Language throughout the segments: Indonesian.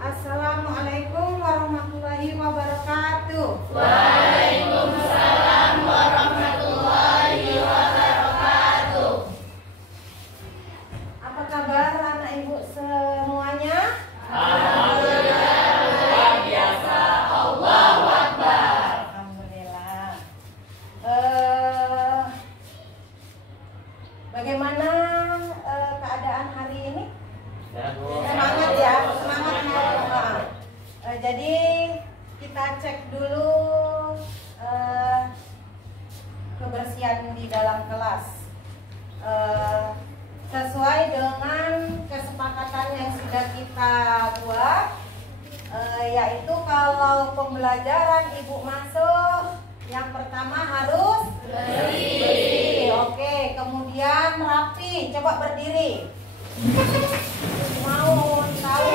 Assalamualaikum warahmatullahi wabarakatuh. Waalaikumsalam warahmatullahi wabarakatuh. Apa kabar anak ibu semuanya? Alhamdulillah luar biasa. Allahu Akbar. Alhamdulillah. Bagaimana keadaan hari ini? Semangat ya, semangat ya. Jadi kita cek dulu kebersihan di dalam kelas sesuai dengan kesepakatan yang sudah kita buat, yaitu kalau pembelajaran ibu masuk yang pertama harus bersih. Oke, kemudian rapi. Coba berdiri. Mau tahu?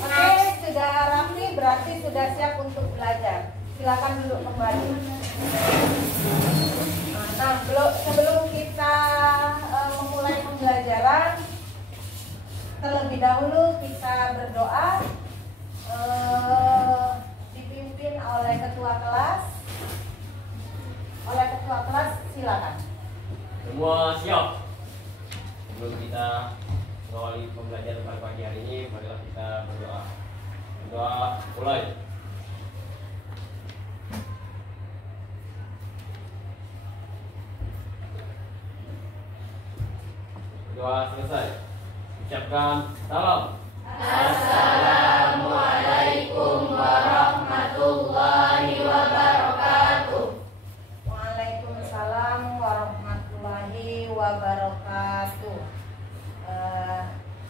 Oke, sudah rapi berarti sudah siap untuk belajar. Silakan duduk kembali. Nah, sebelum kita memulai pembelajaran, terlebih dahulu kita berdoa, dipimpin oleh ketua kelas. Silakan. Semua siap. Sebelum kita mengawali pembelajaran pada pagi hari ini, marilah kita berdoa. Berdoa mulai. Berdoa selesai. Ucapkan salam. Assalamualaikum warahmatullahi wabarakatuh. Waalaikumsalam warahmatullahi wabarakatuh.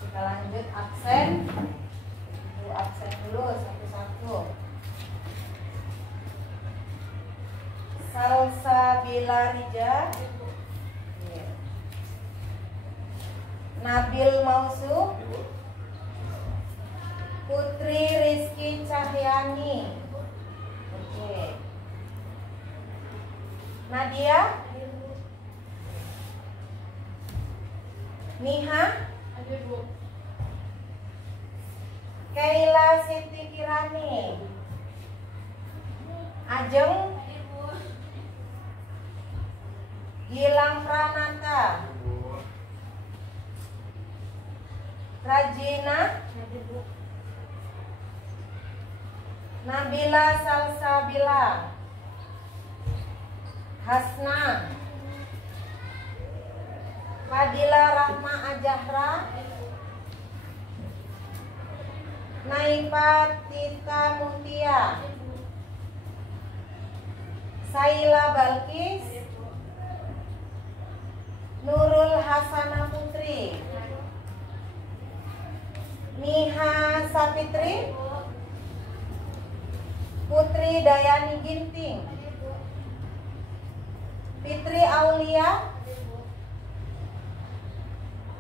Kita lanjut absen. Absen dulu satu-satu. Salsabila Rija, Nabil Mausu, Putri Rizky Cahyani. Oke. Nadia, Niha, Kaila Siti Kirani, Ajeng, Gilang Pranata, Rajina, Nabila Salsabila, Hasna, Fadila Rahma Ajahra, Naifa Tita Mutia, Saila Balkis, Nurul Hasana Putri, Niha Sapitri, Putri Dayani Ginting, Fitri Aulia,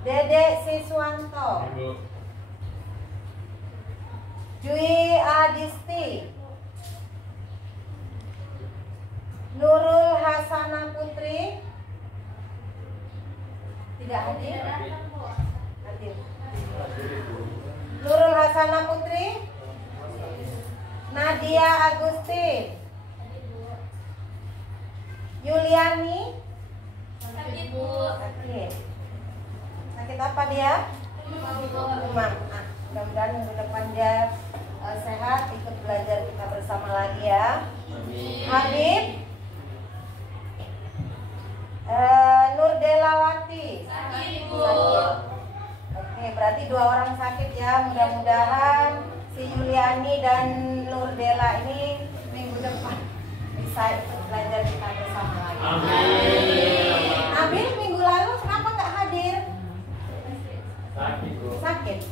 Dede Siswanto, Jui Adisti, Nurul Hasana Putri. Tidak hadir? Hadir. Nurul Hasana Putri, Nadia Agustin, Yuliani. Sakit, Bu. Sakit. Sakit apa dia? Demam. Mudah-mudahan minggu depan dia sehat, ikut belajar kita bersama lagi ya. Habib, Nurdelawati. Sakit, Bu. Oke, berarti dua orang sakit ya. Mudah-mudahan si Yuliani dan Nurdela ini minggu depan bisa ikut belajar kita bersama lagi. Amin. Nabil minggu lalu kenapa nggak hadir? Sakit, Bu. Sakit.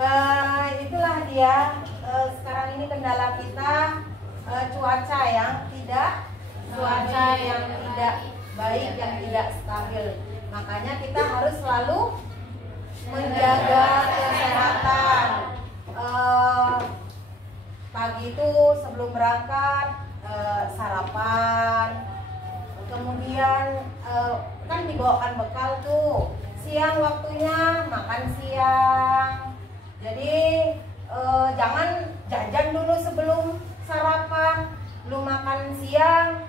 Nah, itulah dia. Sekarang ini kendala kita cuaca yang tidak baik, yang tidak stabil. Makanya kita harus selalu menjaga kesehatan. Pagi itu sebelum berangkat sarapan, kemudian kan dibawakan bekal tuh, siang waktunya makan siang. Jadi jangan jajan dulu sebelum sarapan. Belum makan siang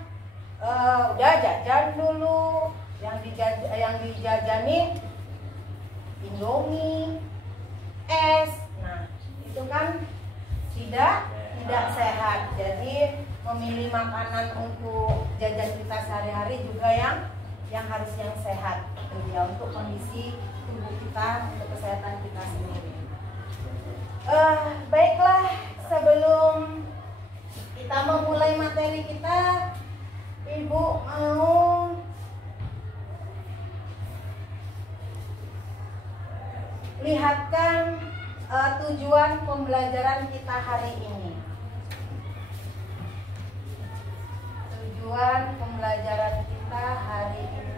udah jajan dulu. Yang dijajanin Indomie, es. Nah, itu kan tidak sehat. Jadi memilih makanan untuk jajan kita sehari-hari juga yang harus yang sehat ya, untuk kondisi tubuh kita, untuk kesehatan kita sendiri. Baiklah, sebelum kita memulai materi kita, Ibu mau lihatkan tujuan pembelajaran kita hari ini. Tujuan pembelajaran kita hari ini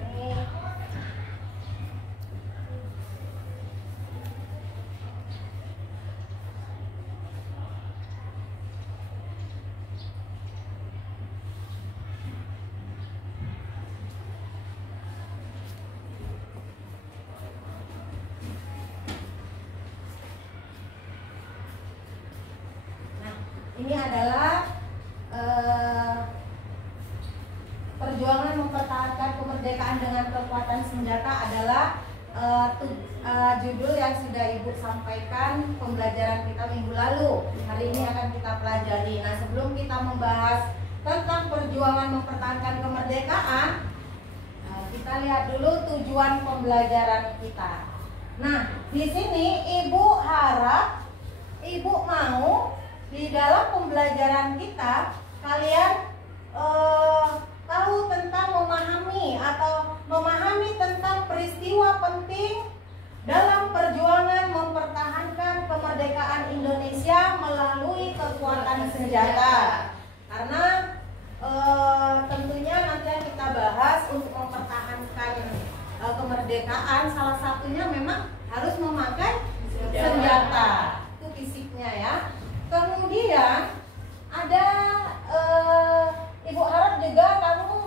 ini adalah perjuangan mempertahankan kemerdekaan dengan kekuatan senjata adalah judul yang sudah Ibu sampaikan pembelajaran kita minggu lalu. Hari ini akan kita pelajari. Nah, sebelum kita membahas tentang perjuangan mempertahankan kemerdekaan, kita lihat dulu tujuan pembelajaran kita. Nah, di sini Ibu harap, Ibu mau di dalam pembelajaran kita kalian tahu tentang memahami tentang peristiwa penting dalam perjuangan mempertahankan kemerdekaan Indonesia melalui kekuatan senjata. Karena tentunya nanti yang kita bahas untuk mempertahankan kemerdekaan, salah satunya memang harus memakai senjata. Itu fisiknya ya. Kemudian ada Ibu harap juga kamu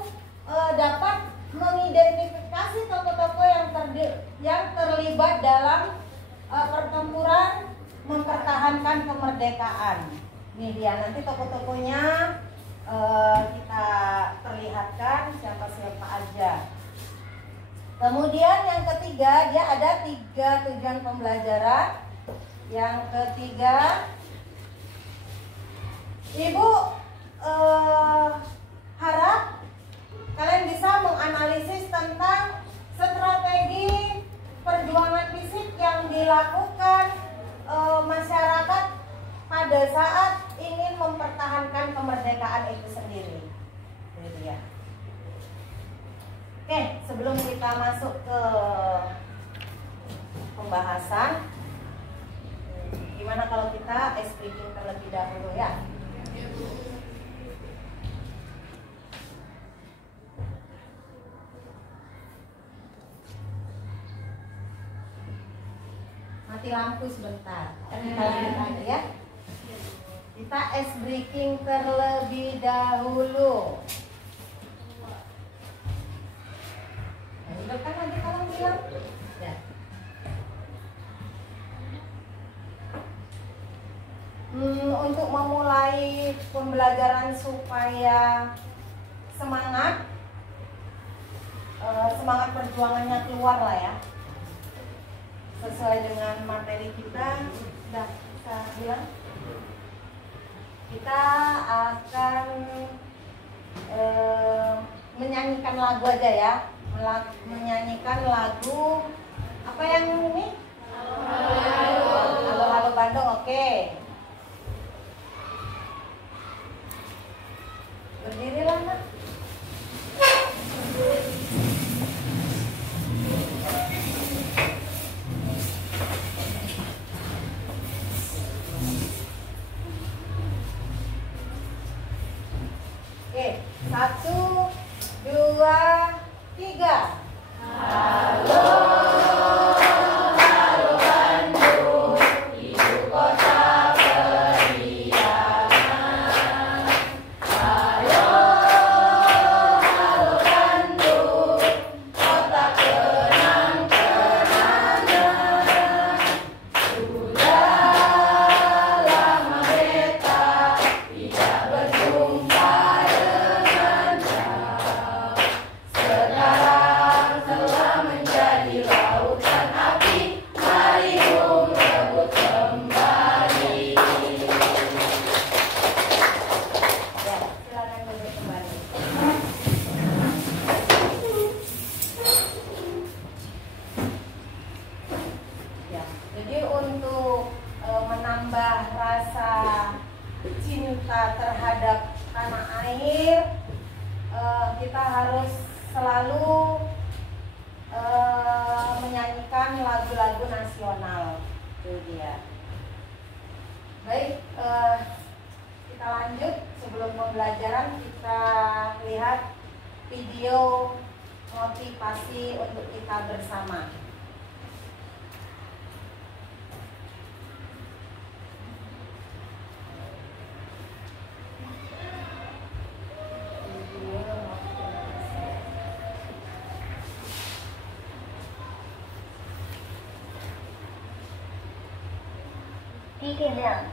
dapat mengidentifikasi tokoh-tokoh yang terlibat dalam pertempuran mempertahankan kemerdekaan. Ini dia, nanti tokoh-tokohnya kita perlihatkan siapa-siapa aja. Kemudian yang ketiga, dia ada 3 tujuan pembelajaran. Yang ketiga, Ibu harap kalian bisa menganalisis tentang strategi perjuangan fisik yang dilakukan masyarakat pada saat ingin mempertahankan kemerdekaan itu sendiri. Gitu ya. Oke, sebelum kita masuk ke pembahasan, gimana kalau kita explaining terlebih dahulu ya? Mati lampu sebentar. Kita lanjut lagi ya. Kita ice breaking terlebih dahulu. Udah kan nanti kalau bilang ya. Untuk memulai pembelajaran supaya semangat perjuangannya keluar lah ya, sesuai dengan materi kita. Udah bisa bilang kita akan menyanyikan lagu aja ya, menyanyikan lagu apa yang ini? Halo Halo Bandung. Oke. Berdirilah Nak. Oke, 1, 2, 3. Halo, halo Bandung, ibu kota. lagu-lagu nasional. Itu dia. Baik, kita lanjut. Sebelum pembelajaran kita lihat video motivasi untuk kita bersama.低电量。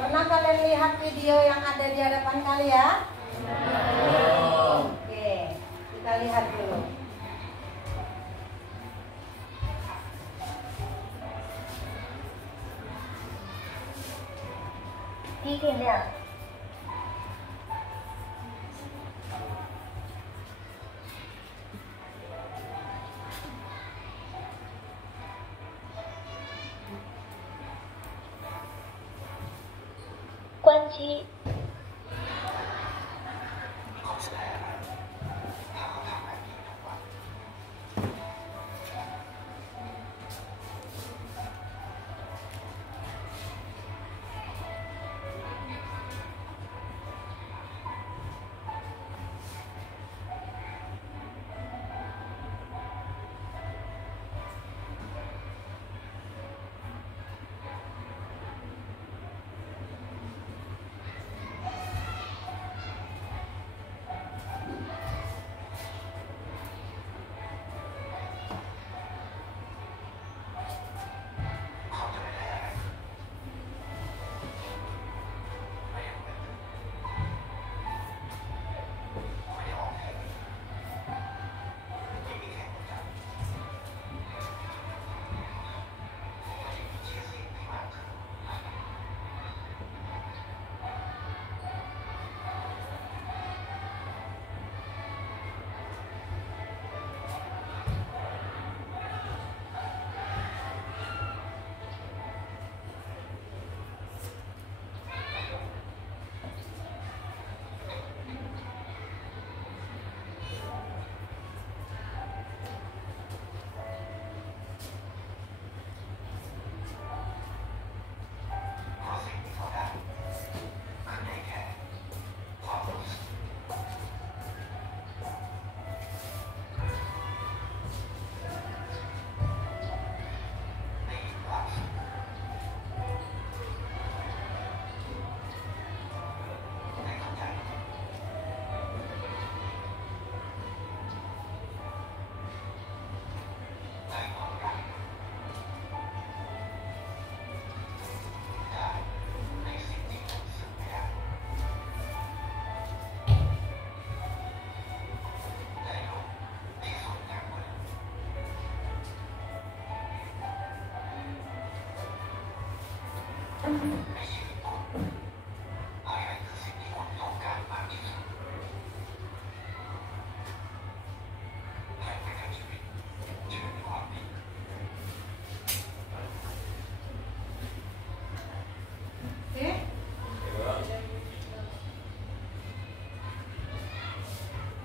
Pernah kalian lihat video yang ada di hadapan kalian? Oke, kita lihat dulu.低电量。 关机。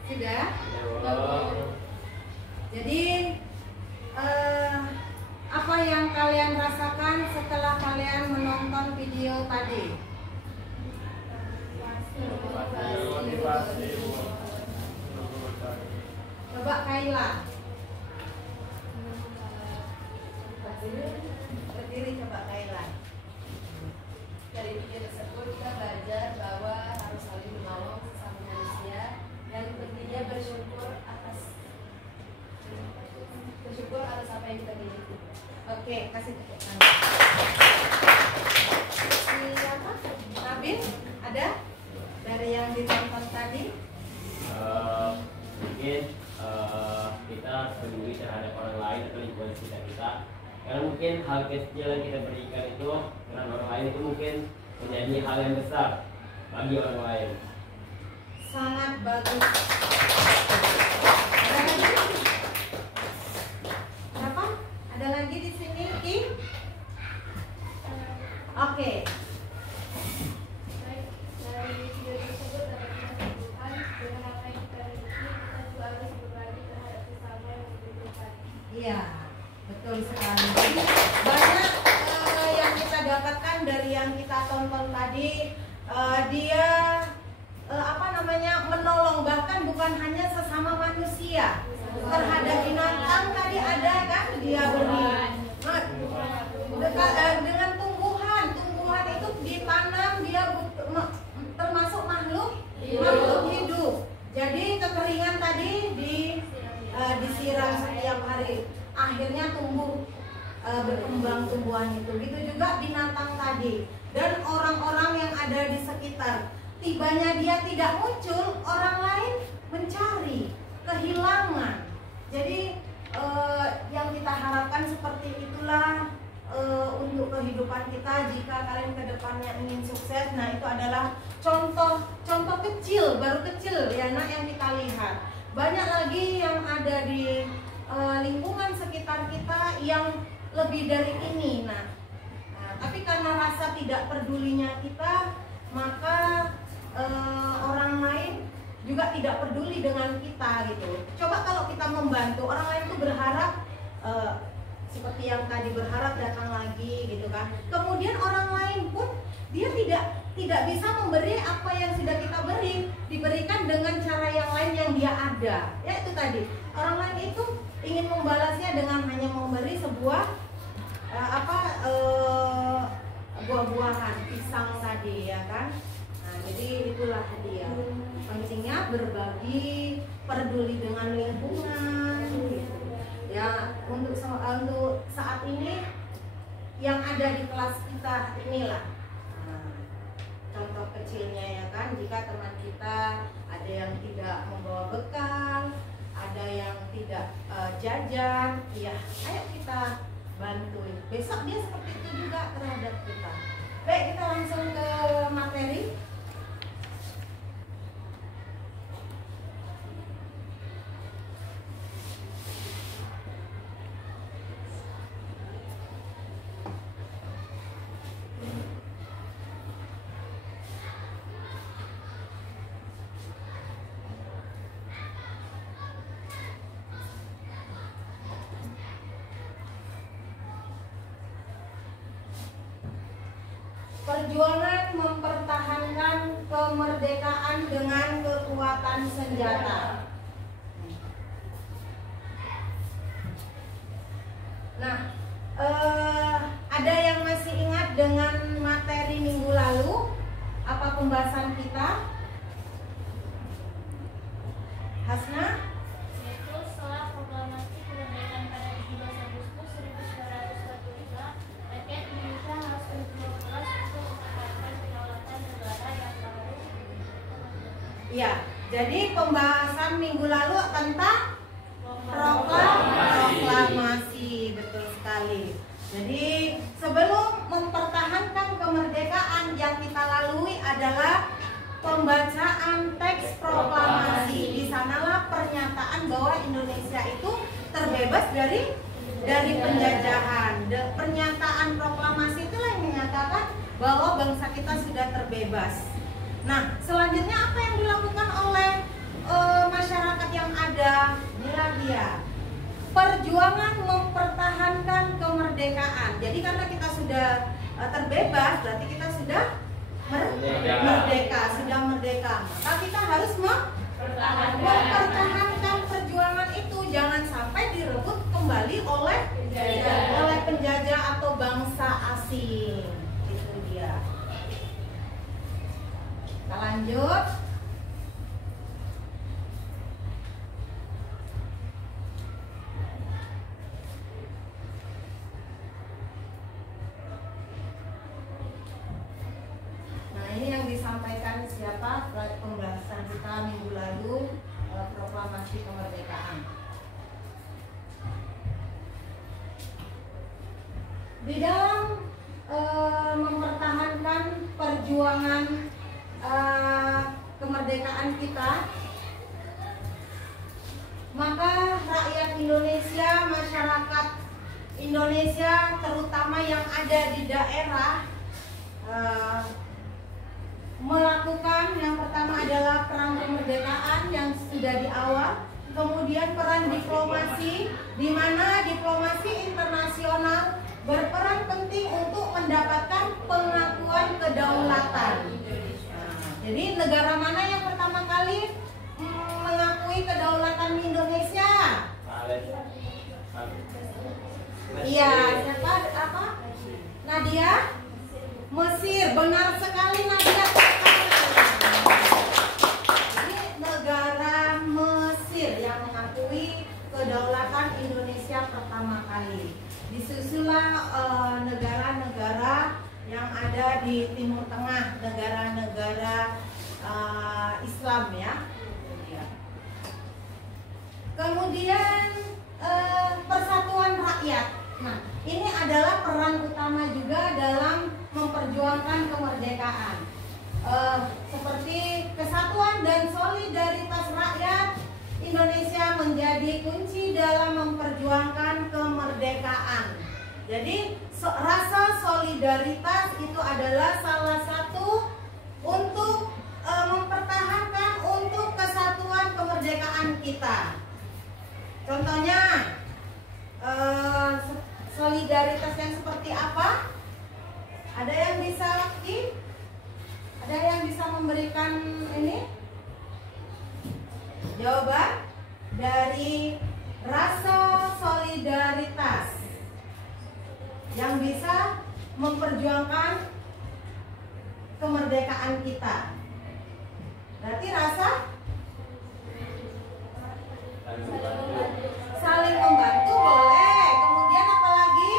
Sudah? Jadi apa yang kalian rasakan setelah kalian menonton video tadi? Coba Kaila. Berdiri coba Kaila. Dari video tersebut kita belajar bahwa harus saling menolong sesama manusia dan pentingnya bersyukur atas apa yang kita miliki. Oke, kasih tepuk tangan. Siapa? Rabin, ada? Dari yang ditonton tadi? Mungkin kita peduli terhadap orang lain atau lingkungan sekitar kita. Karena mungkin hal kecil yang kita berikan itu dengan orang lain itu mungkin menjadi hal yang besar bagi orang lain. Sangat bagus. Ada lagi? Berapa? Ada lagi di sini, Ki? Oke. Baik, dari video tersebut dapat kita simpulkan dengan apa yang kita miliki, kita juga harus berbagi terhadap sesama yang membutuhkan. Iya, betul sekali. Jadi banyak yang kita dapatkan dari yang kita tonton tadi. Dia menolong, bahkan bukan hanya sesama manusia, terhadap binatang tadi ada kan dia beri. Dengan tumbuhan itu ditanam, dia termasuk makhluk hidup. Jadi kekeringan tadi disiram setiap hari, akhirnya tumbuh berkembang tumbuhan itu. Begitu juga binatang tadi dan orang-orang yang ada di sekitar. Tibanya dia tidak muncul, orang lain mencari, kehilangan. Jadi yang kita harapkan seperti itulah untuk kehidupan kita. Jika kalian ke depannya ingin sukses, nah itu adalah contoh kecil, baru kecil ya nak yang kita lihat. Banyak lagi yang ada di lingkungan sekitar kita yang lebih dari ini. Nah, tapi karena rasa tidak pedulinya kita, maka orang lain juga tidak peduli dengan kita gitu. Coba kalau kita membantu orang lain itu berharap seperti yang tadi berharap datang lagi gitu kan. Kemudian orang lain pun dia tidak bisa memberi apa yang sudah kita beri, diberikan dengan cara yang lain yang dia ada. Ya itu tadi. Orang lain itu ingin membalasnya dengan hanya memberi sebuah buah-buahan, pisang tadi ya kan. Nah, jadi itulah dia. Pentingnya berbagi, peduli dengan lingkungan gitu. Ya, untuk saat ini yang ada di kelas kita inilah contoh kecilnya ya kan. Jika teman kita ada yang tidak membawa bekal, ada yang tidak jajan, ya ayo kita bantuin. Besok dia seperti itu juga terhadap kita. Baik, kita langsung ke materi. Perjuangan mempertahankan kemerdekaan dengan kekuatan senjata. Nah, ada yang masih ingat dengan materi minggu lalu? Apa pembahasan kita? Hasna? Yaitu setelah proklamasi kemerdekaan pada 17 Agustus 1945, rakyat Indonesia harus berjuang keras untuk mempertahankan kedaulatan negara yang baru. Ya, jadi pembahasan minggu lalu tentang proklamasi, betul sekali. Jadi sebelum mempertahankan kemerdekaan, yang kita lalui adalah pembacaan teks proklamasi. Di sanalah pernyataan bahwa Indonesia itu terbebas dari penjajahan. Pernyataan proklamasi itulah yang menyatakan bahwa bangsa kita sudah terbebas. Nah, selanjutnya apa yang dilakukan oleh masyarakat yang ada? Inilah dia. Perjuangan mempertahankan kemerdekaan. Jadi karena kita sudah terbebas, berarti kita sudah merdeka, sudah merdeka. Maka kita harus mempertahankan perjuangan itu, jangan sampai direbut kembali oleh penjajah atau bangsa asing. Itu dia. Kita lanjut. kita minggu lalu, proklamasi kemerdekaan. Di dalam mempertahankan perjuangan kemerdekaan kita, maka rakyat Indonesia, masyarakat Indonesia, terutama yang ada di daerah, melakukan yang pertama adalah perang kemerdekaan yang sudah di awal, kemudian peran diplomasi, di mana diplomasi internasional berperan penting untuk mendapatkan pengakuan kedaulatan. Jadi negara mana yang pertama kali mengakui kedaulatan Indonesia? Iya, siapa? Apa? Nadia? Mesir. Benar sekali Nadia. Jadi negara Mesir yang mengakui kedaulatan Indonesia pertama kali. Disusulah negara-negara yang ada di Timur Tengah, negara-negara Islam ya. Kemudian persatuan rakyat. Nah, ini adalah peran utama juga dalam memperjuangkan kemerdekaan. Seperti kesatuan dan solidaritas rakyat Indonesia menjadi kunci dalam memperjuangkan kemerdekaan. Jadi rasa solidaritas itu adalah salah satu untuk mempertahankan untuk kesatuan kemerdekaan kita. Contohnya solidaritas yang seperti apa? Ada yang bisa ada yang bisa memberikan ini jawaban dari rasa solidaritas yang bisa memperjuangkan kemerdekaan kita. Berarti rasa saling membantu boleh. Kemudian apa lagi?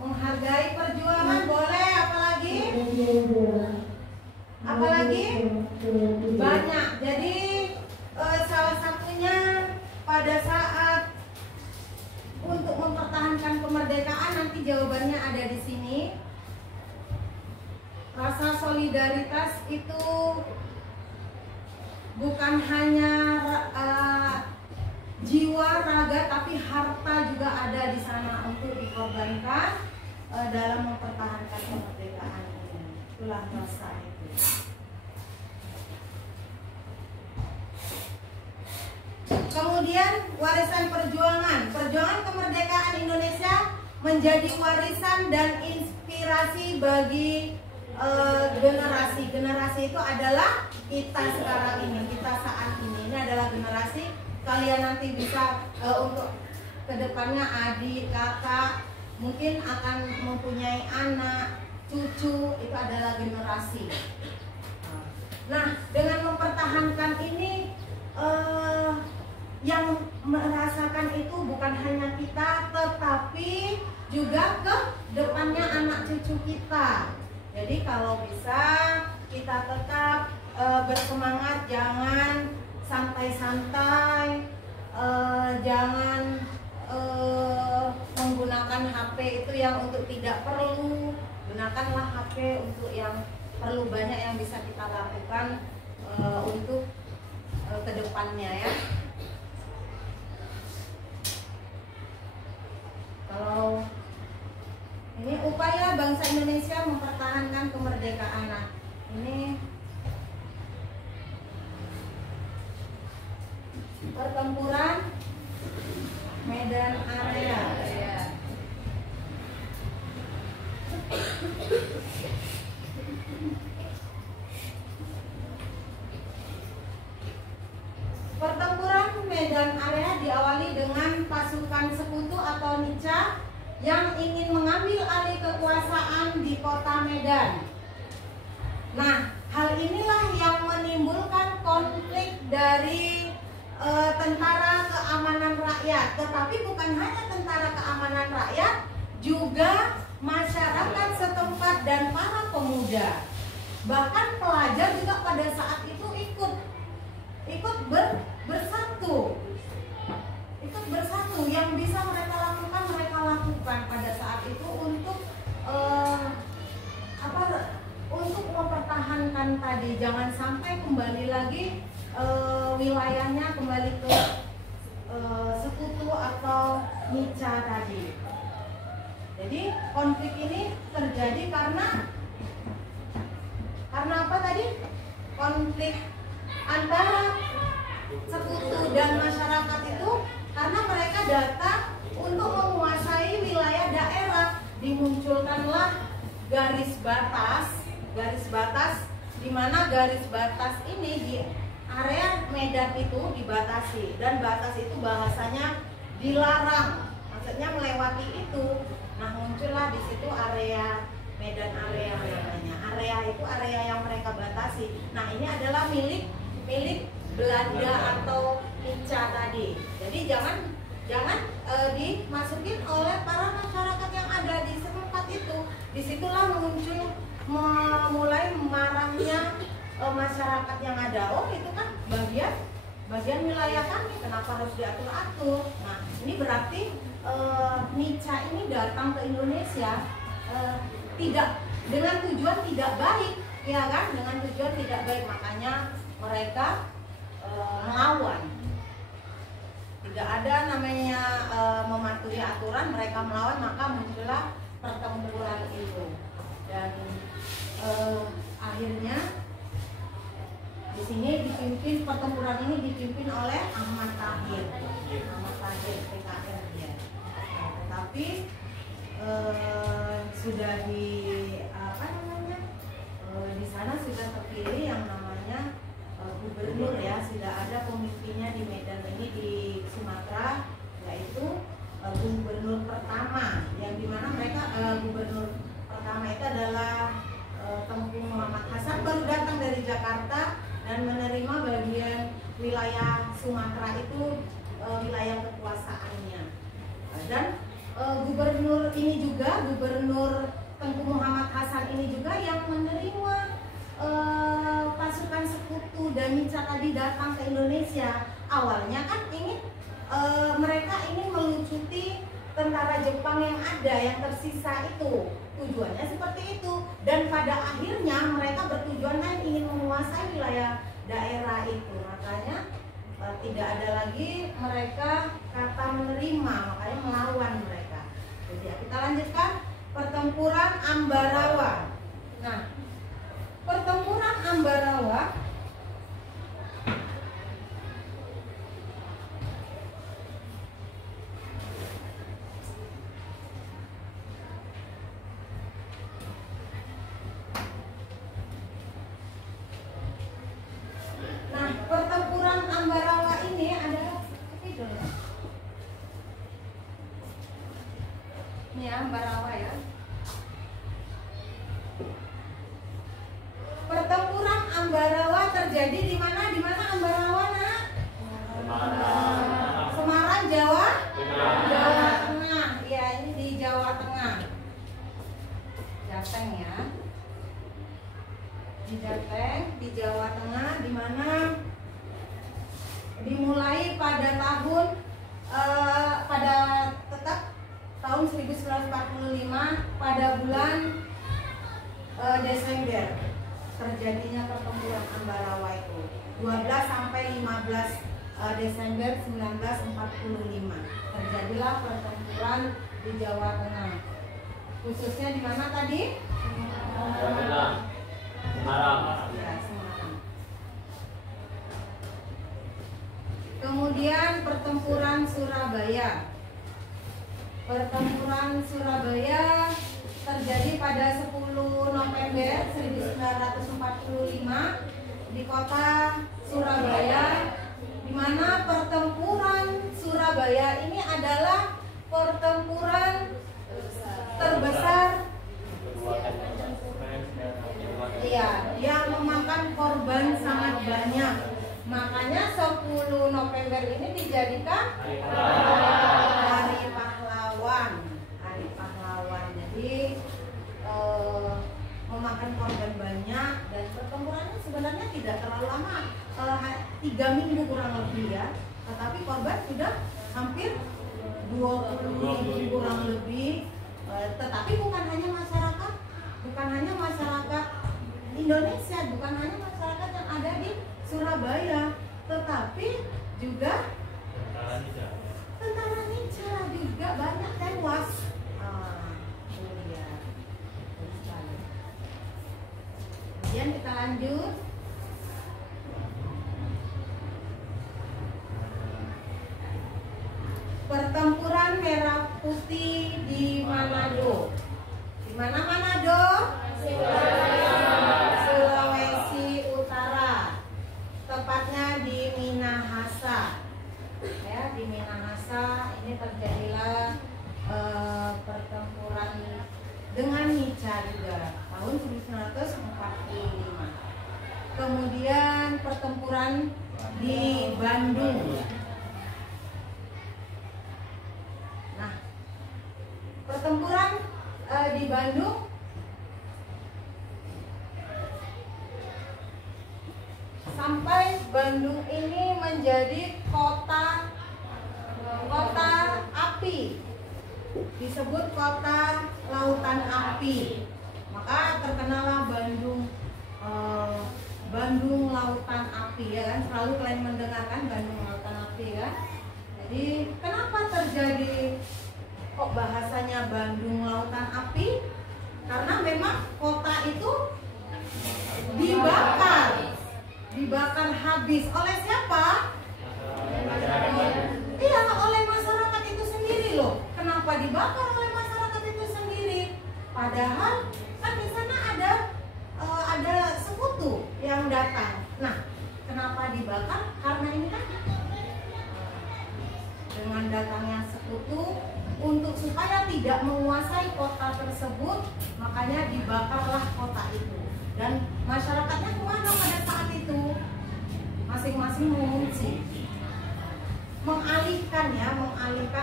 Menghargai perjuangan boleh. Apa lagi? Apa lagi? Banyak. Jadi salah satunya pada saat untuk mempertahankan kemerdekaan, nanti jawabannya ada di sini. Rasa solidaritas itu bukan hanya jiwa, raga, tapi harta juga ada di sana untuk dikorbankan dalam mempertahankan kemerdekaan ini. Itulah rasa itu. Kemudian warisan perjuangan. Perjuangan kemerdekaan Indonesia menjadi warisan dan inspirasi bagi generasi. Generasi itu adalah kita sekarang ini, kita saat ini. Ini adalah generasi. Kalian nanti bisa untuk kedepannya adik, kakak, mungkin akan mempunyai anak, cucu, itu adalah generasi. Nah, dengan mempertahankan ini, yang merasakan itu bukan hanya kita, tetapi juga ke depannya anak cucu kita. Jadi kalau bisa kita tetap bersemangat, jangan santai-santai, jangan menggunakan HP itu yang untuk tidak perlu. Gunakanlah HP untuk yang perlu, banyak yang bisa kita lakukan untuk kedepannya ya. Kalau ini upaya bangsa Indonesia mempertahankan kemerdekaan. Nah, ini pertempuran Medan Area. Pertempuran Medan Area diawali dengan pasukan sekutu atau Nica yang ingin mengambil alih kekuasaan di kota Medan. Nah, hal inilah yang menimbulkan konflik dari tentara keamanan rakyat. Tetapi bukan hanya tentara keamanan rakyat, juga masyarakat setempat dan para pemuda. Bahkan pelajar juga pada saat itu ikut bersatu. Ikut bersatu, yang bisa mereka lakukan pada saat itu untuk untuk mempertahankan tadi, jangan sampai kembali lagi wilayahnya kembali ke sekutu atau Nica tadi. Jadi konflik ini terjadi karena apa tadi? Konflik antara sekutu dan masyarakat itu karena mereka datang untuk menguasai wilayah daerah. Dimunculkanlah garis batas di mana garis batas ini di area Medan itu dibatasi, dan batas itu bahasanya dilarang, maksudnya melewati itu. Nah, muncullah di situ area Medan area namanya. Area itu area yang mereka batasi. Nah, ini adalah milik Belanda atau Nica tadi. Jadi jangan dimasukin oleh para masyarakat yang ada di setempat itu. Disitulah mulai marahnya masyarakat yang ada. Oh, itu kan bagian wilayah kami, kenapa harus diatur-atur? Nah, ini berarti Nica ini datang ke Indonesia tidak dengan tujuan tidak baik, ya kan? Dengan tujuan tidak baik, makanya mereka melawan. Tidak ada namanya mematuhi aturan, mereka melawan, maka muncullah pertempuran itu. Dan akhirnya di sini pertempuran ini dipimpin oleh Ahmad Tahir PKR dia. Tetapi sudah di sana sudah terpilih yang namanya gubernur, ya, sudah ada pemimpinnya di Medan ini, di Sumatera, yaitu gubernur pertama, yang dimana mereka gubernur pertama itu adalah Tengku Muhammad Hasan, baru datang dari Jakarta dan menerima bagian wilayah Sumatera itu wilayah kekuasaannya. Dan gubernur ini juga, gubernur Tengku Muhammad Hasan ini juga yang menerima pasukan sekutu dan Nica tadi datang ke Indonesia. Awalnya kan mereka ingin melucuti tentara Jepang yang ada, yang tersisa itu. Tujuannya seperti itu. Dan pada akhirnya mereka bertujuan ingin menguasai wilayah daerah itu. Makanya tidak ada lagi mereka kata menerima, makanya melawan mereka. Jadi kita lanjutkan pertempuran Ambarawa. Nah, pertempuran Ambarawa ini adalah ini Ambarawa, ya. Pertempuran Ambarawa terjadi di mana? Di mana Ambarawa, Nak? Semarang, Jawa Tengah. Ya, ini di Jawa Tengah. Jateng, ya. Di Jateng, di Jawa Tengah, di mana dimulai pada tahun 1945 pada bulan Desember terjadinya pertempuran Ambarawa itu 12 sampai 15 Desember 1945 terjadilah pertempuran di Jawa Tengah, khususnya di mana tadi? Semarang. Ya, Semarang. Kemudian pertempuran Surabaya. Pertempuran Surabaya terjadi pada 10 November 1945 di kota Surabaya, di mana pertempuran Surabaya ini adalah pertempuran terbesar, ya, yang memakan korban sangat banyak. Makanya 10 November ini dijadikan Hari Pahlawan. Hari Pahlawan. Jadi memakan korban banyak dan 3 minggu kurang lebih ya, tetapi korban sudah hampir 20.000 kurang lebih. Tetapi bukan hanya masyarakat Indonesia, bukan hanya masyarakat yang ada di Surabaya, tetapi juga tentara Nicara juga banyak tewas. Kemudian kita lanjut. Pertempuran Merah Putih di Manado. Di mana Manado? Sulawesi Utara. Tepatnya di Minahasa. Ya, di Minahasa ini terjadilah pertempuran dengan Nica juga tahun 1945. Kemudian pertempuran di Bandung. Nah, pertempuran di Bandung sampai Bandung ini menjadi kota api, disebut kota lautan api. Maka terkenalah Bandung lautan api ya kan, selalu kalian mendengarkan Bandung lautan api ya. Jadi kenapa terjadi kok bahasanya Bandung lautan api? Karena memang kota itu dibakar habis oleh siapa? Iya, oleh masyarakat itu sendiri loh. Kenapa dibakar oleh masyarakat itu sendiri? Padahal kan di sana ada sekutu yang datang. Nah, kenapa dibakar? Karena ini kan dengan datangnya sekutu untuk supaya tidak menguasai kota tersebut, makanya dibakarlah kota itu. Dan masyarakatnya kemana pada saat itu? Masing-masing mengungsi, mengalihkan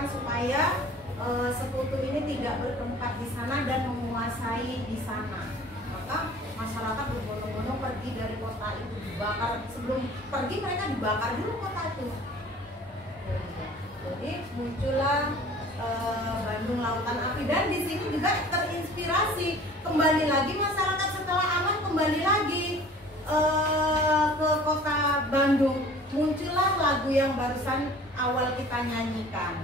supaya sekutu ini tidak bertempat di sana dan menguasai di sana. Maka masyarakat berbondong-bondong pergi dari kota itu, dibakar. Sebelum pergi mereka dibakar dulu kota itu. Jadi muncullah Bandung lautan api, dan di sini juga terinspirasi kembali lagi masyarakat setelah aman kembali lagi ke kota Bandung. Muncullah lagu yang barusan awal kita nyanyikan,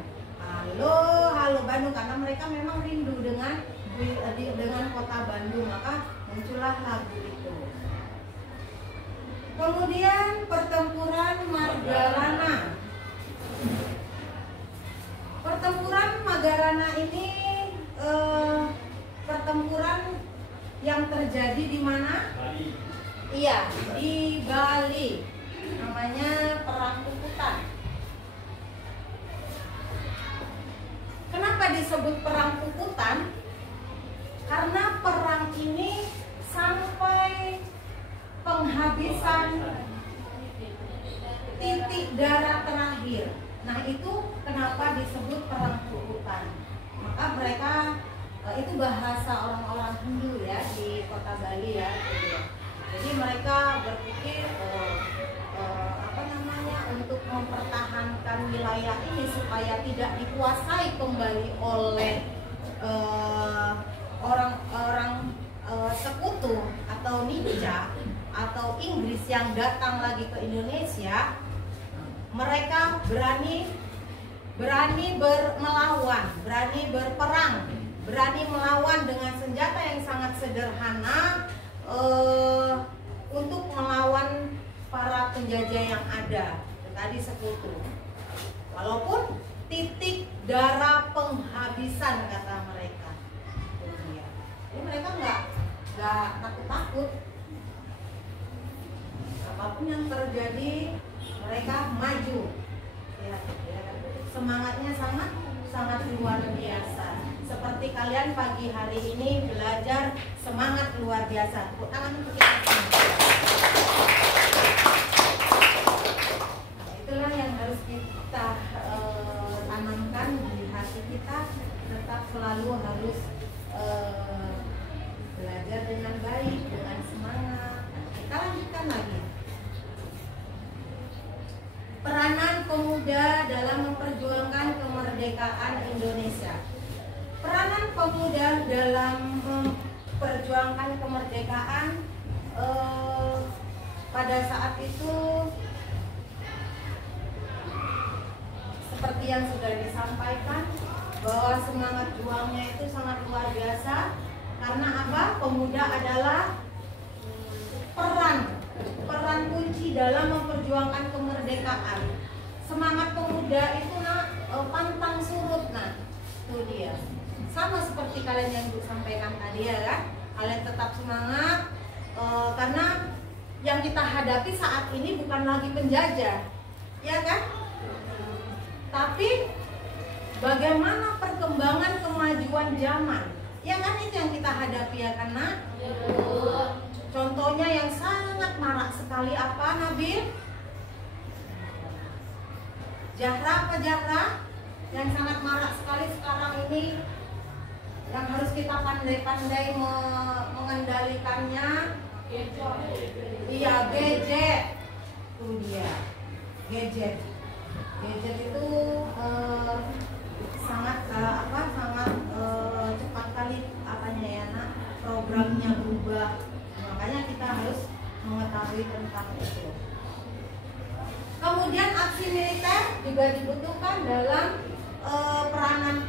halo Bandung, karena mereka memang rindu dengan kota Bandung, maka muncullah lagu itu. Kemudian pertempuran Magarana. Pertempuran Magarana ini pertempuran yang terjadi di mana? Bali. Iya, di Bali. Namanya Perang Kukutan. Kenapa disebut Perang Kukutan? Karena perang ini sampai penghabisan titik darah terakhir. Nah, itu kenapa disebut Perang Kukutan. Maka mereka itu bahasa orang-orang Hindu ya di kota Bali ya. Jadi mereka berpikir untuk mempertahankan wilayah ini supaya tidak dikuasai kembali oleh orang-orang sekutu atau Nica atau Inggris yang datang lagi ke Indonesia. Mereka berani melawan, berani berperang, berani melawan dengan senjata yang sangat sederhana untuk melawan para penjajah yang ada tadi, sekutu. Walaupun titik darah penghabisan kata mereka. Jadi mereka nggak takut-takut. Apapun yang terjadi mereka maju. Ya. Semangatnya sangat luar biasa. Seperti kalian pagi hari ini belajar, semangat luar biasa. Tepuk tangan untuk kita semua. Itulah yang harus kita tanamkan di hati kita. Tetap selalu harus belajar dengan baik, dengan semangat. Kita lanjutkan lagi. pemuda dalam memperjuangkan kemerdekaan Indonesia. Peranan pemuda dalam memperjuangkan kemerdekaan pada saat itu seperti yang sudah disampaikan bahwa semangat juangnya itu sangat luar biasa. Karena apa? Pemuda adalah peran kunci dalam memperjuangkan kemerdekaan. Semangat pemuda itu pantang surut. Nah, itu dia. Sama seperti kalian yang Ibu sampaikan tadi ya kan? Kalian tetap semangat karena yang kita hadapi saat ini bukan lagi penjajah, ya kan? Tapi bagaimana perkembangan kemajuan zaman, ya kan, itu yang kita hadapi ya kan Nak? Contohnya yang sangat marak sekali apa Nabil? Zahra apa Zahra? Yang sangat marak sekali sekarang ini, yang harus kita pandai-pandai mengendalikannya. Iya, gadget. Itu dia, gadget. Gadget itu sangat cepat kali apanya ya Nak, programnya berubah. Makanya kita harus mengetahui tentang itu. Kemudian aksi militer juga dibutuhkan dalam peranan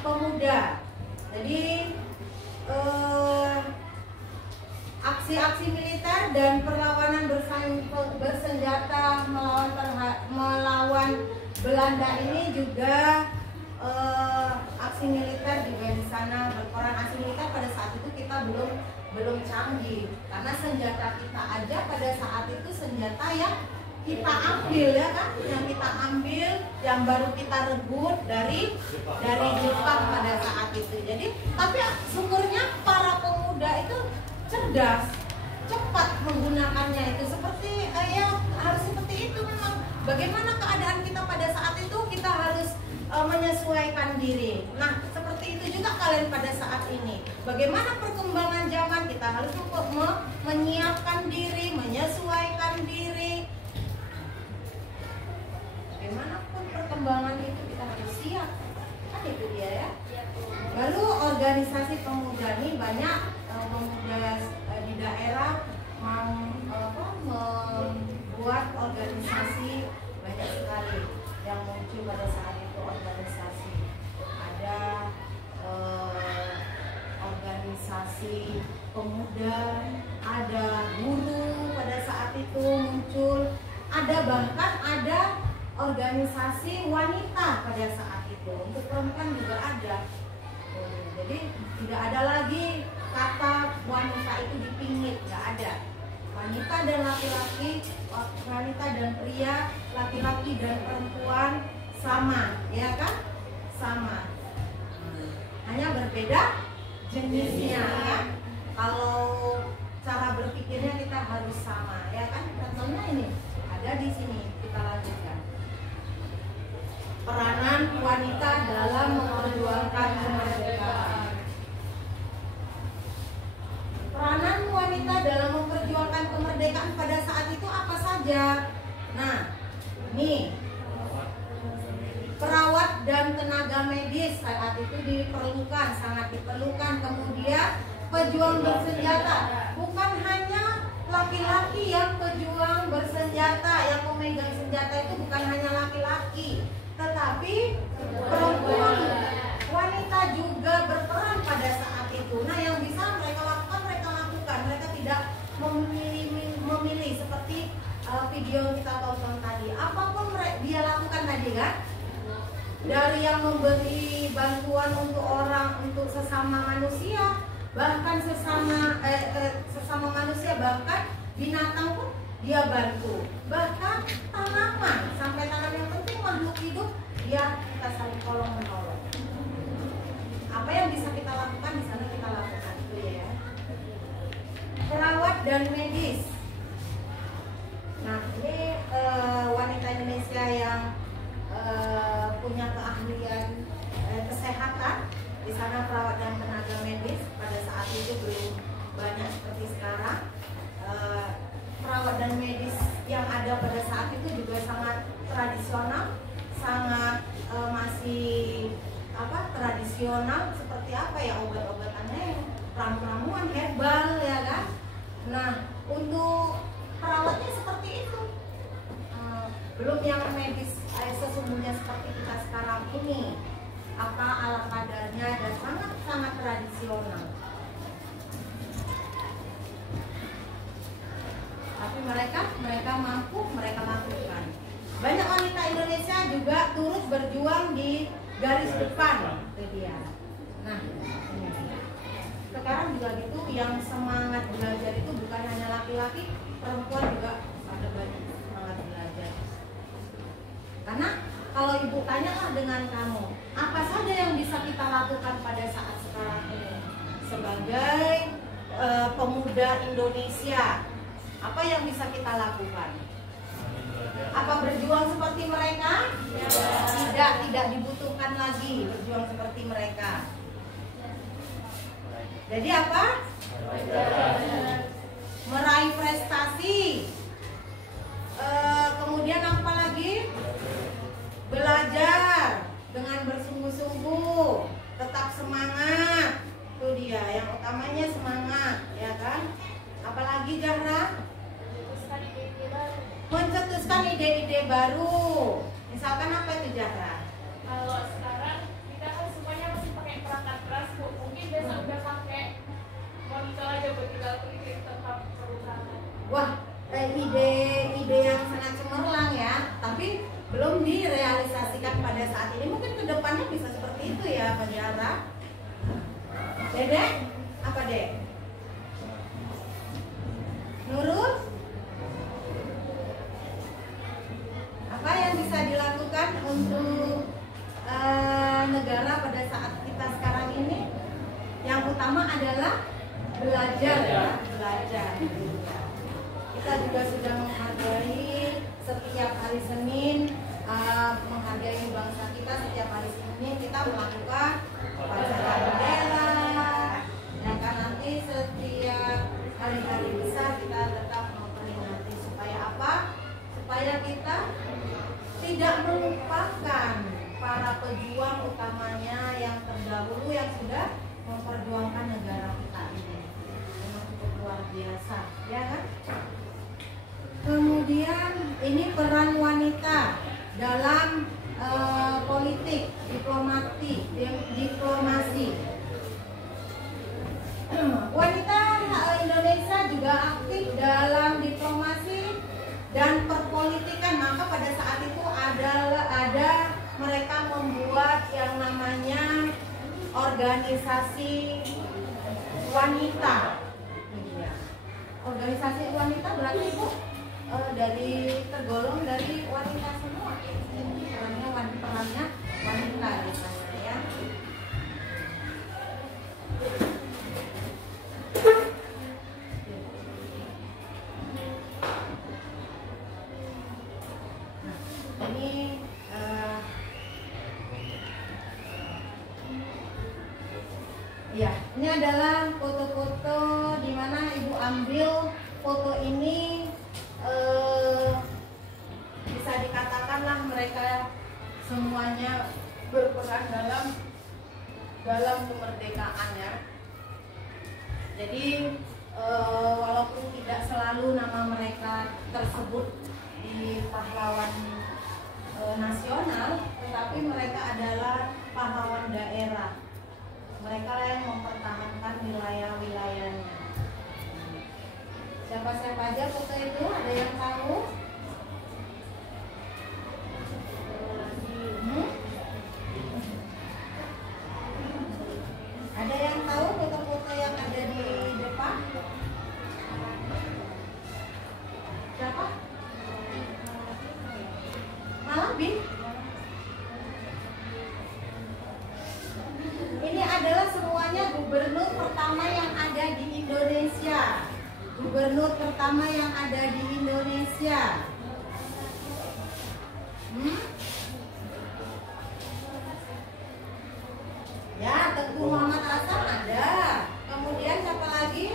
pemuda. Jadi aksi-aksi militer dan perlawanan bersenjata melawan Belanda ini juga aksi militer juga di sana berperan. Aksi militer pada saat itu kita belum canggih, karena senjata kita aja pada saat itu senjata yang kita ambil ya kan, yang kita ambil, yang baru kita rebut dari Jepang pada saat itu. Jadi tapi syukurnya para pemuda itu cerdas, cepat menggunakannya itu. Seperti ya harus seperti itu memang. Bagaimana keadaan kita pada saat itu, kita harus menyesuaikan diri. Nah seperti itu juga kalian pada saat ini. Bagaimana perkembangan zaman, kita harus menyiapkan diri, menyesuaikan diri. Bagaimanapun perkembangan itu kita harus siap. Kan itu dia ya. Lalu organisasi pemuda ini banyak pemuda di daerah membuat organisasi banyak sekali yang muncul pada saat itu. Organisasi ada organisasi pemuda, ada guru pada saat itu muncul, bahkan ada organisasi wanita pada saat itu. Untuk perempuan juga ada. Jadi tidak ada lagi kata wanita itu dipingit, nggak ada. Wanita dan laki-laki, wanita dan pria, laki-laki dan perempuan sama, ya kan? Sama. Hanya berbeda jenisnya ya. Kalau cara berpikirnya kita harus sama, ya kan? Contohnya ini ada di sini, kita lanjutkan. Peranan wanita dalam memperjuangkan kemerdekaan. Peranan wanita dalam memperjuangkan kemerdekaan pada saat itu apa saja? Nah, ini perawat dan tenaga medis saat itu diperlukan, sangat diperlukan. Kemudian pejuang bersenjata, bukan hanya laki-laki yang pejuang bersenjata, yang memegang senjata itu bukan hanya laki-laki, tetapi perempuan, wanita juga berperan pada saat itu. Nah, yang bisa mereka lakukan, mereka tidak memilih seperti video yang kita tonton tadi. Apapun dia lakukan tadi kan, dari yang memberi bantuan untuk orang, untuk sesama manusia, bahkan sesama manusia, bahkan binatang pun dia bantu, bahkan tanaman, sampai tanaman yang penting makhluk hidup dia kita saling tolong menolong. Apa yang bisa kita lakukan di sana kita lakukan itu ya. Perawat dan medis. Nah ini wanita Indonesia yang punya keahlian kesehatan. Di sana perawat dan tenaga medis pada saat itu belum banyak seperti sekarang. Perawat dan medis yang ada pada saat itu juga sangat tradisional, tradisional seperti apa ya, obat-obatannya ramuan herbal ya kan. Nah untuk perawatnya seperti itu. Belum yang medis sesungguhnya seperti kita sekarang ini, apa ala kadarnya dan sangat tradisional. Tapi mereka mampu, mereka lakukan. Banyak wanita Indonesia juga turut berjuang di garis depan, itu dia. Nah, ini. Sekarang juga gitu, yang semangat belajar itu bukan hanya laki-laki, perempuan juga ada banyak semangat belajar. Karena kalau ibu tanyalah dengan kamu, apa saja yang bisa kita lakukan pada saat sekarang ini sebagai pemuda Indonesia, apa yang bisa kita lakukan? Apa berjuang seperti mereka? Tidak dibutuhkan lagi berjuang seperti mereka. Jadi apa? Meraih prestasi. Kemudian apa lagi? Belajar dengan bersungguh-sungguh, tetap semangat. Itu dia, yang utamanya semangat, ya kan? Apalagi Zahra? Mencetuskan ide-ide baru. Misalkan apa itu Zahra? Kalau sekarang kita kan semuanya masih pakai perangkat keras, Bu. Mungkin besok udah pakai monitor aja buat tinggal klik tentang perusahaan. Wah, ide-ide yang sangat cemerlang ya, tapi belum direalisasikan pada saat ini. Mungkin kedepannya bisa seperti itu ya, Pak Zahra. Dede, apa Dek? Nurul? Apa yang bisa dilakukan untuk negara pada saat kita sekarang ini? Yang utama adalah belajar ya, belajar. Kita juga sudah menghargai setiap hari Senin, menghargai bangsa kita. Setiap hari Senin kita melakukan upacara bendera. Ya kan, nanti setiap hari-hari besar kita tetap memperingati. Supaya apa? Supaya kita tidak melupakan para pejuang utamanya yang terdahulu yang sudah memperjuangkan negara kita ini. Memang cukup luar biasa, ya kan? Kemudian ini peran wanita dalam politik, diplomasi. Wanita Indonesia juga aktif dalam diplomasi dan perpolitikan. Maka pada saat itu ada mereka membuat yang namanya organisasi wanita. Organisasi wanita berarti Bu tergolong dari wanita semua. Perannya wanita di sana ya. Ini adalah foto-foto di mana Ibu ambil foto ini, bisa dikatakanlah mereka semuanya berperan dalam kemerdekaan ya. Jadi walaupun tidak selalu nama mereka tersebut di pahlawan nasional, tetapi mereka adalah pahlawan daerah. Mereka yang mempertahankan wilayah-wilayahnya. Siapa-siapa aja foto itu? Ada yang tahu? Ada yang tahu foto-foto yang ada di depan? Siapa? Malabi? Ini adalah semuanya gubernur pertama yang ada di Indonesia. Gubernur pertama yang ada di Indonesia. Ya, Tengku Muhammad Hasan ada. Kemudian siapa lagi?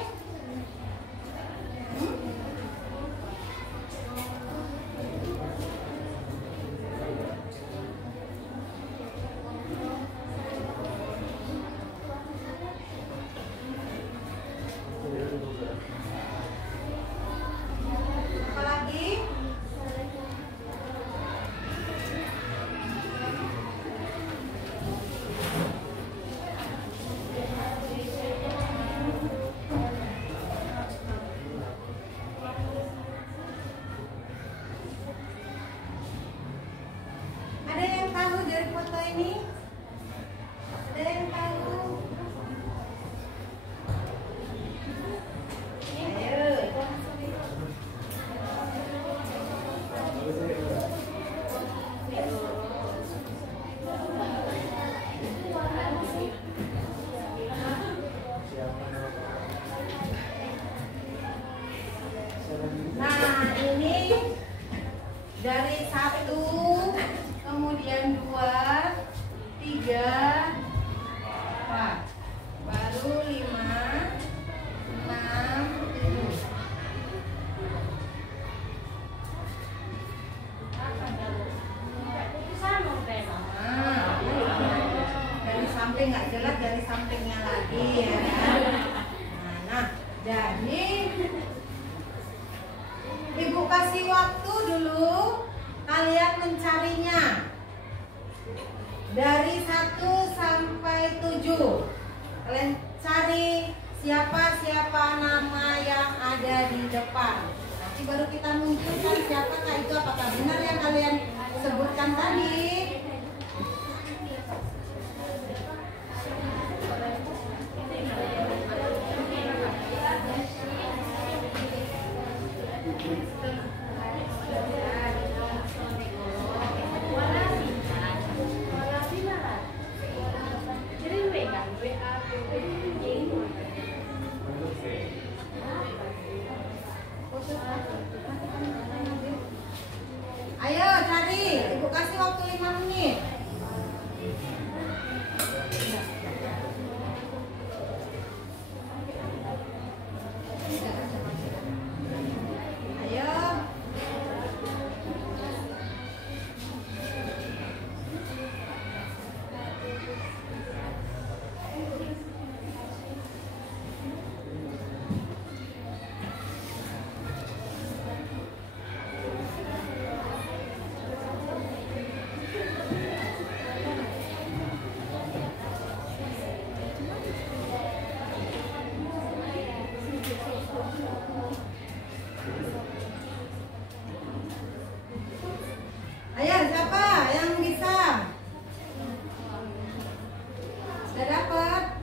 Apa lagi? Ada yang tahu dari foto ini? Ada yang tahu? Ayo. Nah, ini dari 1, kemudian 2, 3, 4, baru 5, 6, 7. Nah, dari samping nggak jelas, dari sampingnya lagi ya. Nah, jadi Ibu kasih waktu dulu kalian mencarinya dari 1 sampai 7. Kalian cari siapa nama yang ada di depan. Nanti baru kita munculkan siapakah itu, apakah benar yang kalian sebutkan tadi. Ayo cari, Ibu kasih waktu 5 menit. Ayo. Ayo, siapa yang bisa? Sudah dapat?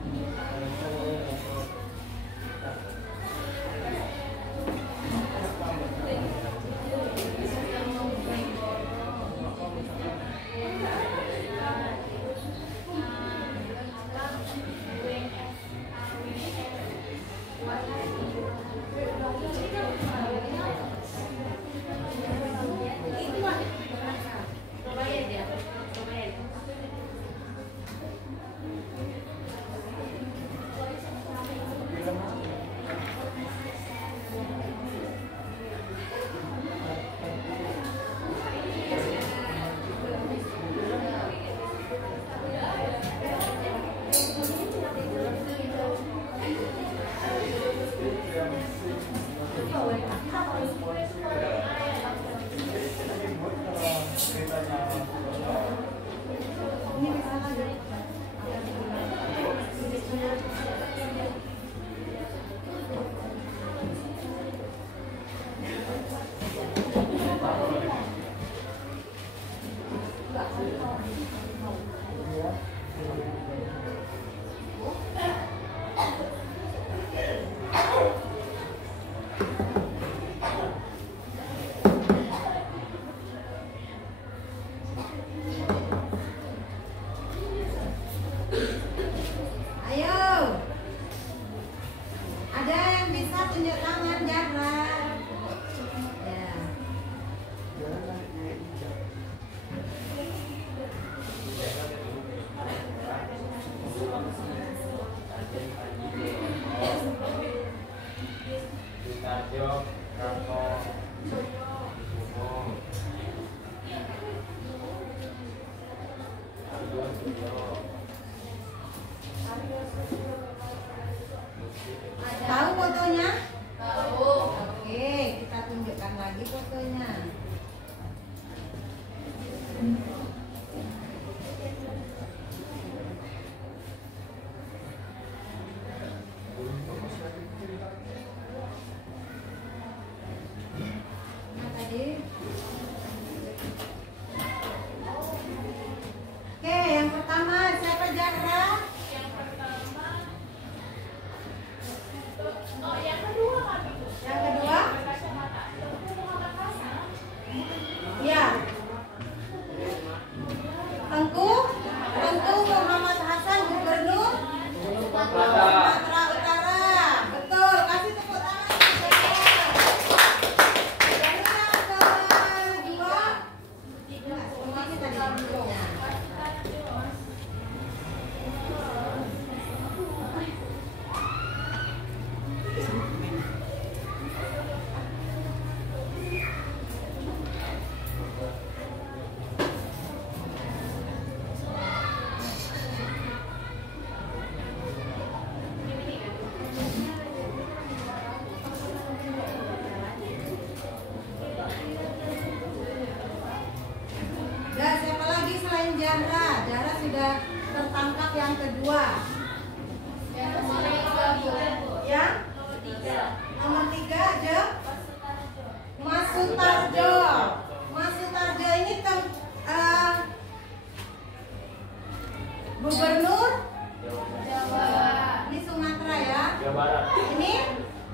Jawa Barat. Ini?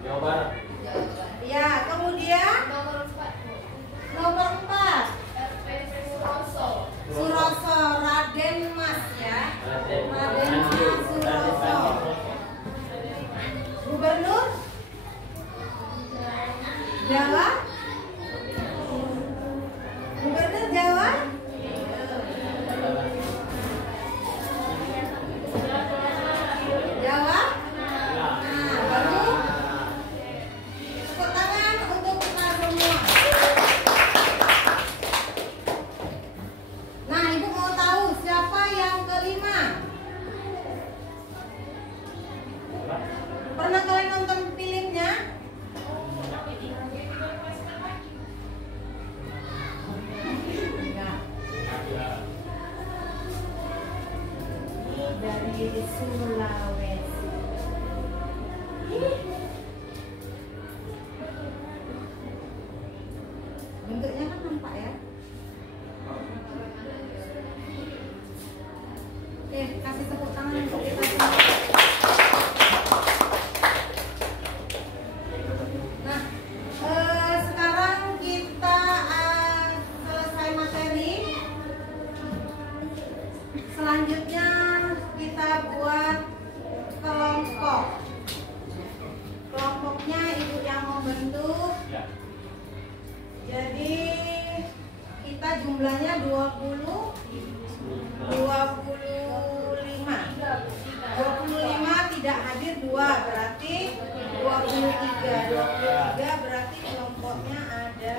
Jawa Barat. Ya, kemudian Nomor 4. nomor 4. RPP Suroso. Suroso, Raden Mas ya. Raden Mas Suroso. Gubernur Jawa? Gubernur Jawa? Jawa? Nah, baru tepuk tangan untuk kita semua. Nah, Ibu mau tahu siapa yang kelima? Pernah kalian nonton filmnya? Enggak. Ini dari Sulawesi. Bentuknya kan nampak ya. Oke, kasih tepuk tangan untuk kita semua. Nah, sekarang kita selesai materi. Selanjutnya kita buat kelompok. Kelompoknya Ibu yang membentuk. Ya. Jadi kita jumlahnya 25. 25 tidak hadir 2, berarti 23. 23 berarti kelompoknya ada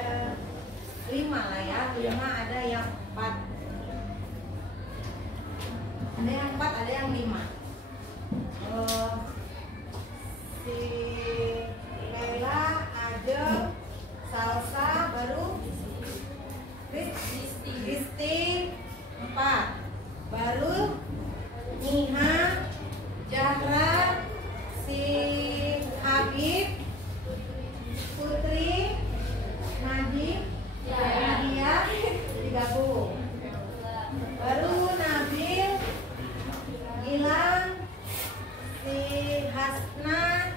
5 lah ya. 5 ada yang 4. Ada yang 4, ada yang 5. Si Lela, Ajeng, Salsa, baru Kristi 4. Baru Niha, Zahra, si Habib, Putri, Najib, Nadia digabung. Baru Nabil, Gilang, si Hasna,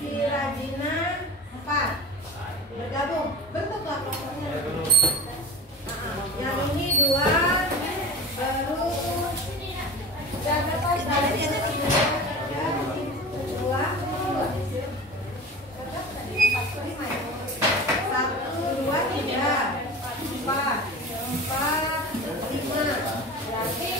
si Rajina 4. Bergabung, bentuklah kelompoknya. Yang ini 2, baru berapa sekali? 2, 1, 2, 3, 4, 5. Berarti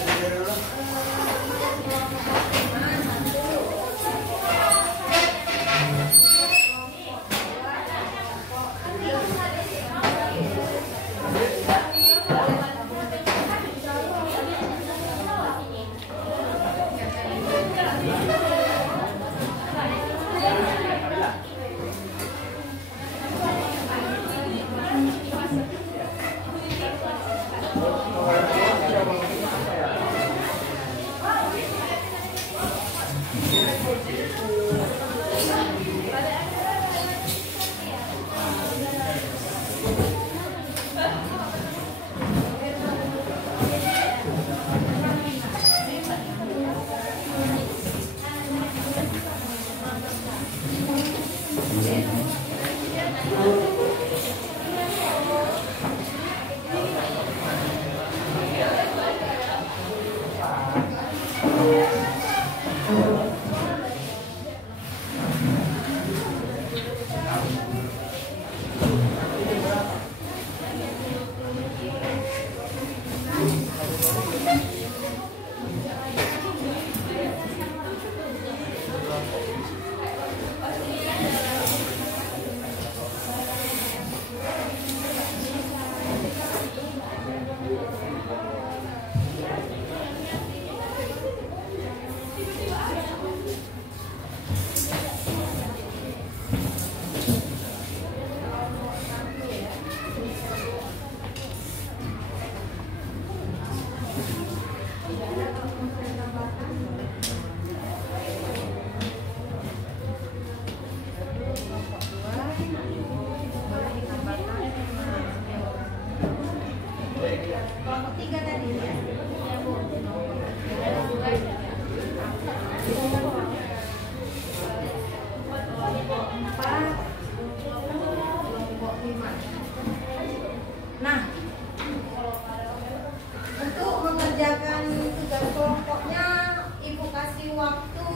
waktu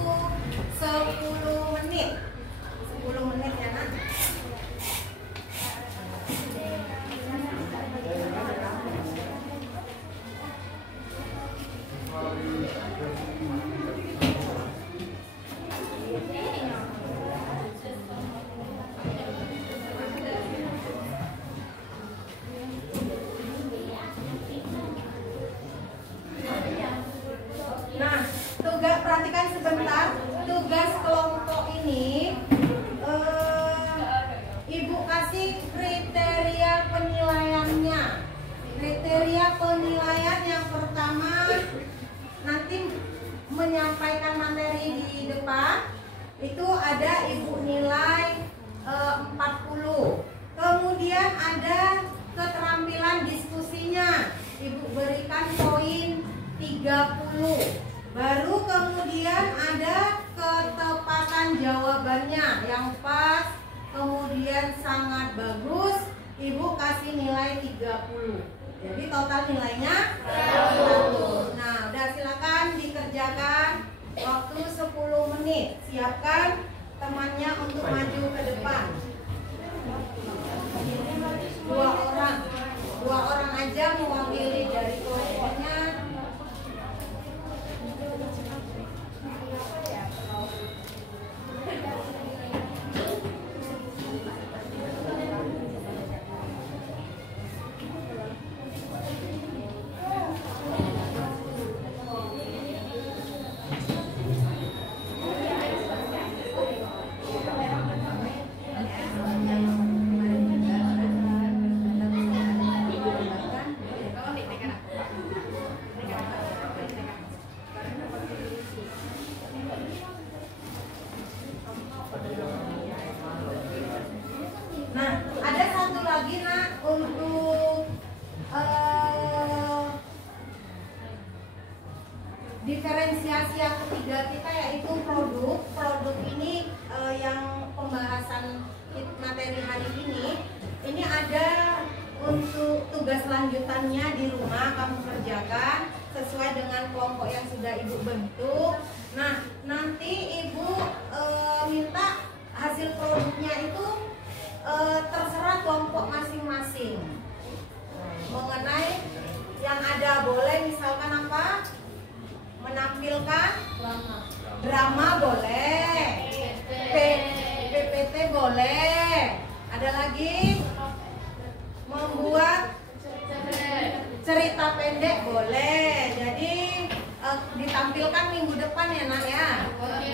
10 menit. 10 menit ya nak. Nah, perhatikan sebentar. Tugas kelompok ini Ibu kasih kriteria penilaiannya. Kriteria penilaian yang pertama nanti menyampaikan materi di depan. Itu ada Ibu nilai 40. Kemudian ada keterampilan diskusinya. Ibu berikan poin 30. Baru kemudian ada ketepatan jawabannya yang pas, kemudian sangat bagus, Ibu kasih nilai 30. Jadi total nilainya 100. Nah, udah silakan dikerjakan. Waktu 10 menit. Siapkan temannya untuk maju ke depan. 2 orang aja mewakili dari kelompoknya. Nah, ada satu lagi nak untuk diferensiasi yang ketiga kita, yaitu produk. Produk ini yang pembahasan materi hari ini ada untuk tugas lanjutannya di rumah kamu kerjakan sesuai dengan kelompok yang sudah Ibu bentuk. Nah, nanti Ibu minta hasil produknya itu terserah kelompok masing-masing. Mengenai yang ada boleh misalkan apa? Menampilkan drama boleh, PPT boleh. Ada lagi membuat cerita pendek boleh. Jadi ditampilkan minggu depan ya nak ya. Oke.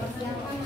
Persiapan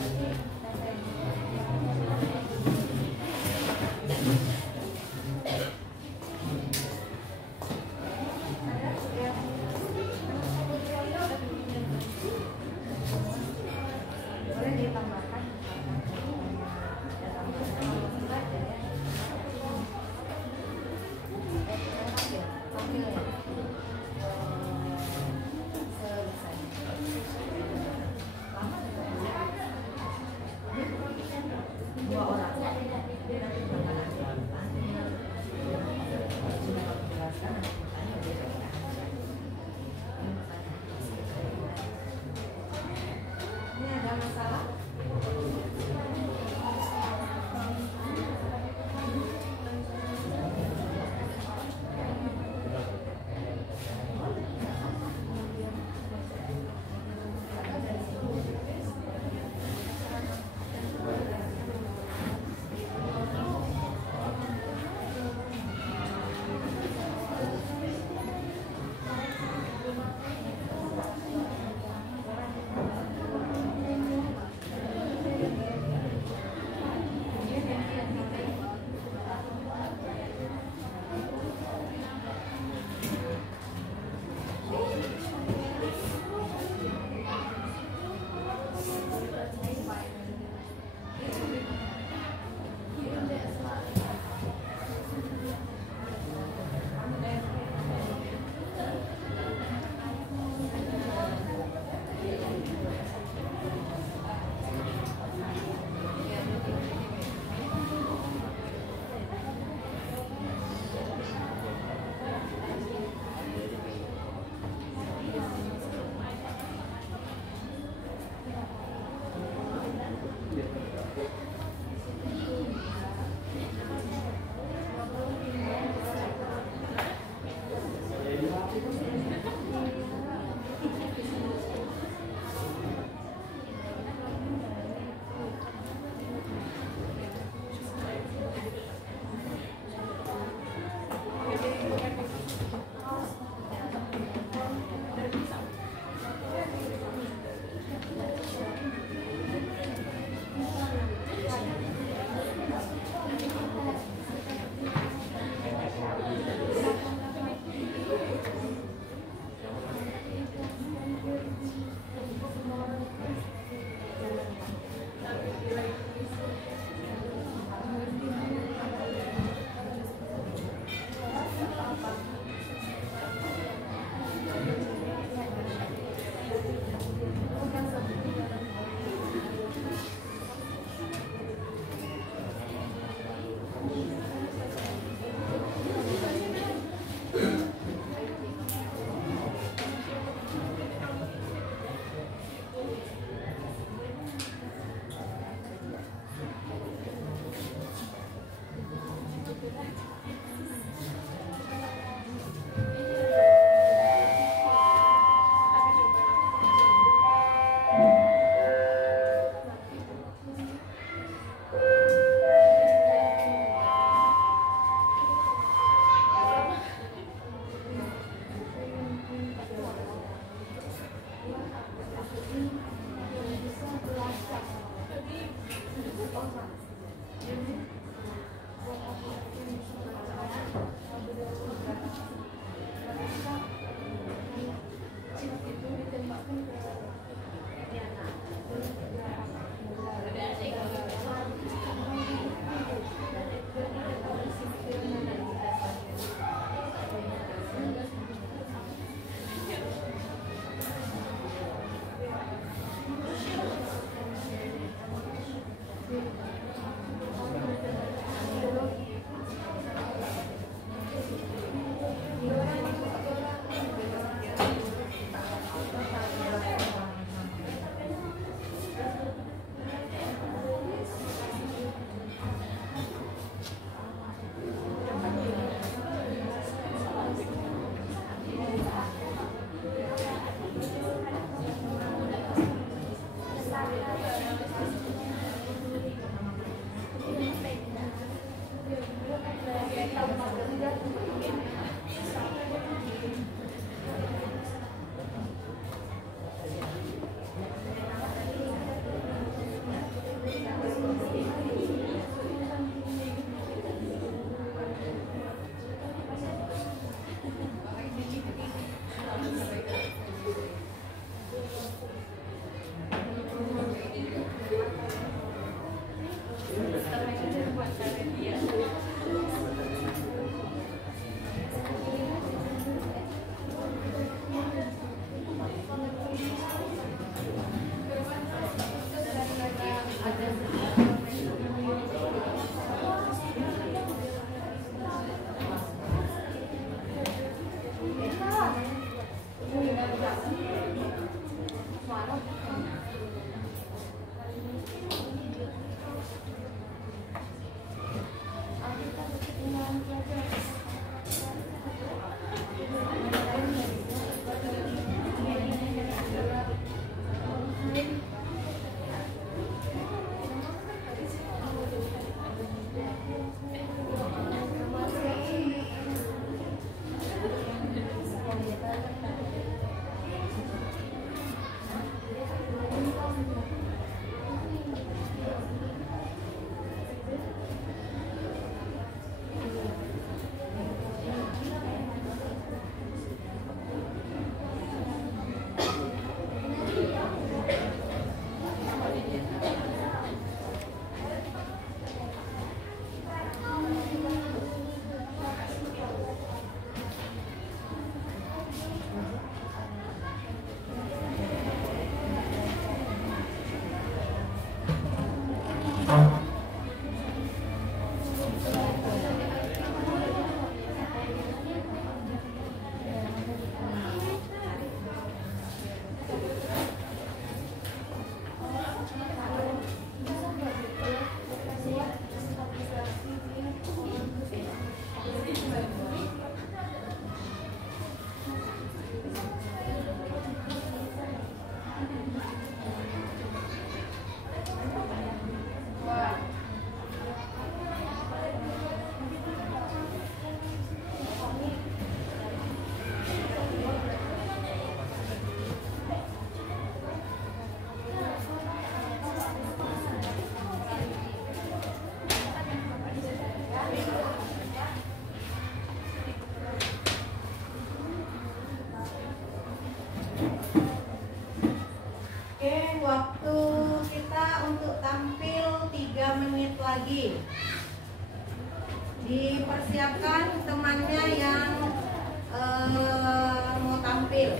Oke, waktu kita untuk tampil 3 menit lagi. Dipersiapkan temannya yang mau tampil.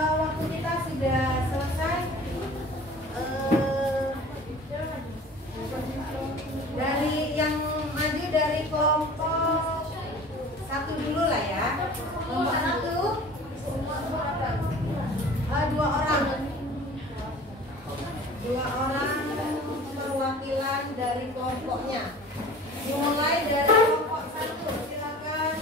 Waktu kita sudah selesai. Dari yang maju dari kelompok 1 dulu lah ya. Kelompok 1 2 orang. 2 orang perwakilan dari kelompoknya. Dimulai dari kelompok 1, silakan.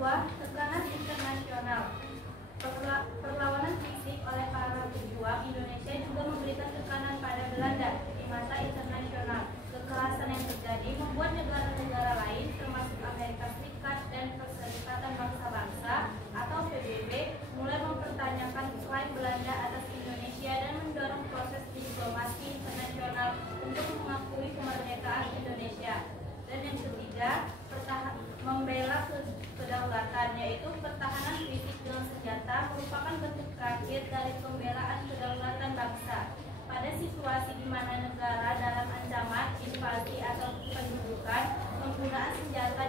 kedua, tekanan internasional. Perlawanan fisik oleh para pejuang Indonesia juga memberikan tekanan pada Belanda di mata internasional. Kekerasan yang terjadi membuat negara-negara lain, termasuk Amerika Serikat dan Perserikatan Bangsa-Bangsa atau PBB, mulai mempertanyakan klaim Belanda atas Indonesia dan mendorong proses diplomasi internasional untuk mengakui kemerdekaan Indonesia. Dan yang ketiga, membela kedaulatan, yaitu pertahanan fisik dengan senjata merupakan bentuk terakhir dari pembelaan kedaulatan bangsa. Pada situasi di mana negara dalam ancaman invasi atau pendudukan, penggunaan senjata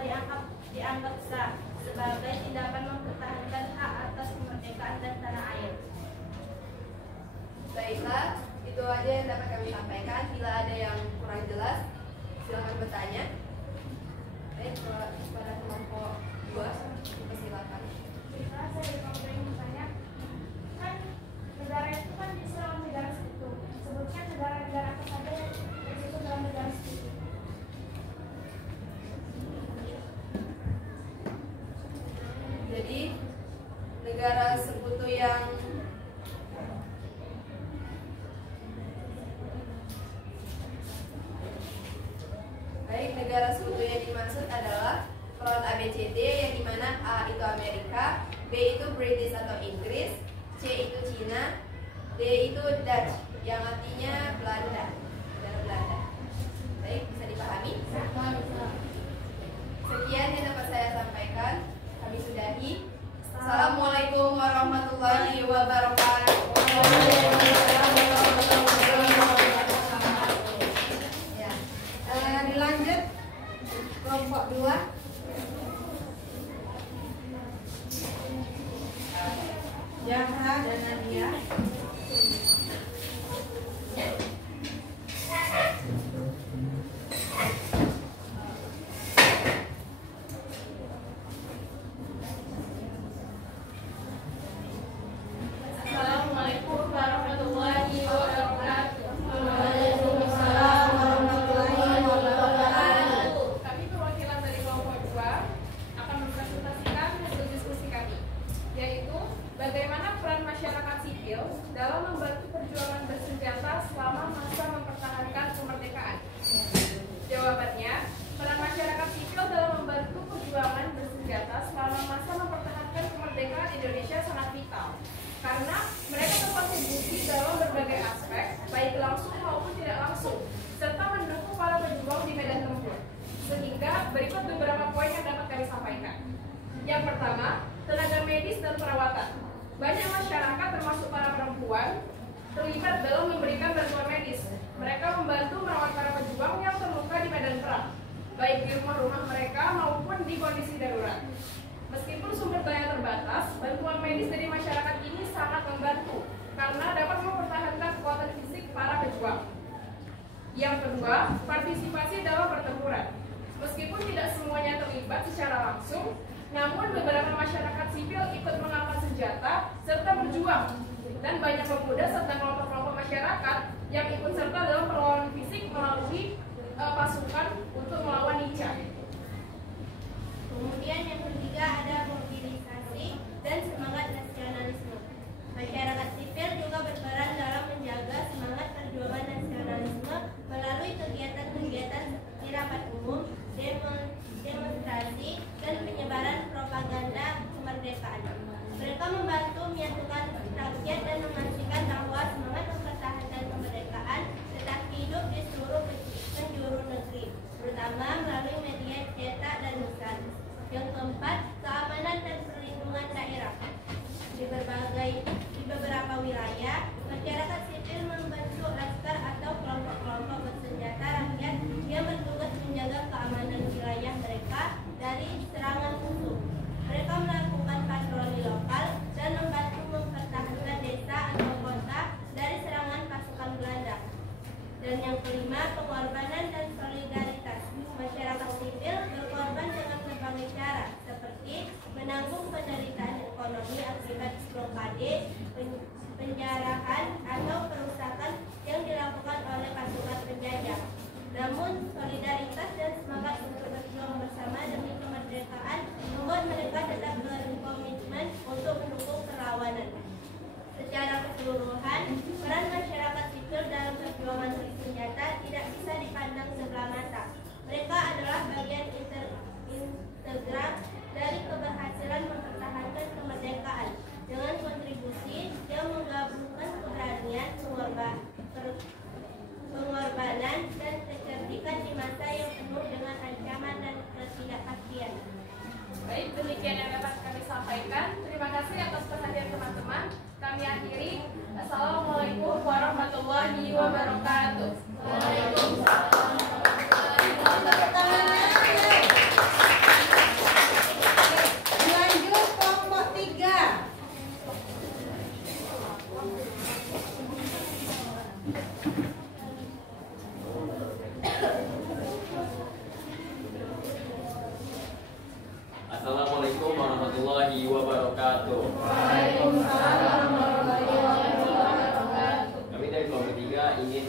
dianggap sah sebagai tindakan mempertahankan hak atas kemerdekaan dan tanah air. Baiklah, itu aja yang dapat kami sampaikan. Bila ada yang kurang jelas, silakan bertanya. Baik, pada kelompok 2, silakan. Saya dari kelompok yang bertanya, kan negara itu kan diserang negara sekutu. Sebutkan negara-negara apa saja yang termasuk dalam negara sekutu. Jadi negara sekutu yang negara sekutu yang dimaksud adalah front ABCD, yang dimana A itu Amerika, B itu British atau Inggris, C itu Cina, D itu Dutch yang artinya Belanda, negara Belanda. Baik, bisa dipahami? Sekian yang dapat saya sampaikan. Kami sudahi. Assalamualaikum warahmatullahi wabarakatuh. Dilanjut kelompok 2. Zahra dan Nadia. Assalamualaikum warahmatullahi wabarakatuh. Waalaikumsalam warahmatullahi wabarakatuh. Kami perwakilan dari kelompok 2 akan mempresentasikan hasil diskusi kami, yaitu bagaimana peran masyarakat sipil dalam membantu perjuangan bersenjata selama masa mempertahankan kemerdekaan. Jawabannya, peran masyarakat sipil dalam membantu perjuangan bersenjata selama masa mempertahankan kemerdekaan Indonesia sangat vital, karena mereka berkontribusi dalam berbagai aspek, baik langsung maupun tidak langsung, serta mendukung para pejuang di medan tempur. Sehingga berikut beberapa poin yang dapat kami sampaikan. Yang pertama, tenaga medis dan perawatan. Banyak masyarakat termasuk para perempuan terlibat dalam memberikan bantuan medis. Mereka membantu merawat para pejuang yang terluka di medan perang, baik di rumah-rumah mereka maupun di kondisi darurat. Meskipun sumber daya terbatas, bantuan medis dari masyarakat ini sangat membantu karena dapat mempertahankan kekuatan fisik para pejuang. Yang kedua, partisipasi dalam pertempuran. Meskipun tidak semuanya terlibat secara langsung, namun beberapa masyarakat sipil ikut mengangkat senjata serta berjuang, dan banyak pemuda serta kelompok-kelompok masyarakat yang ikut serta dalam perlawanan fisik melalui pasukan untuk melawan Nica. Kemudian yang ketiga ada mobilisasi dan semangat nasionalisme. Masyarakat sipil juga berperan dalam menjaga semangat perjuangan nasionalisme melalui kegiatan-kegiatan seperti rapat umum, demonstrasi, dan penyebaran propaganda kemerdekaan. Mereka membantu menyatukan rakyat dan memastikan bahwa semangat mempertahankan kemerdekaan tetap hidup di seluruh penjuru negeri, terutama melalui media cetak dan lisan. Yang keempat, keamanan dan perlindungan daerah. Di beberapa wilayah, masyarakat sipil membentuk laskar atau kelompok-kelompok bersenjata rakyat yang bertugas menjaga keamanan wilayah mereka dari serangan musuh. Mereka melakukan patroli lokal dan membantu mempertahankan desa atau kota dari serangan pasukan Belanda. Dan yang kelima, pengorbanan dan solidaritas. Masyarakat sipil berkorban dengan berbagai cara, seperti menanggung penderitaan ekonomi akibat blokade, penjarahan, atau perusakan yang dilakukan oleh pasukan penjajah. Namun, solidaritas dan semangat untuk berjuang bersama demi kemerdekaan membuat mereka tetap sampaikan. Terima kasih atas perhatian teman-teman. Kami akhiri. Assalamualaikum warahmatullahi wabarakatuh. Waalaikumsalam. Lanjut kelompok 3. Assalamualaikum warahmatullahi wabarakatuh. Kami dari kelompok 3 ingin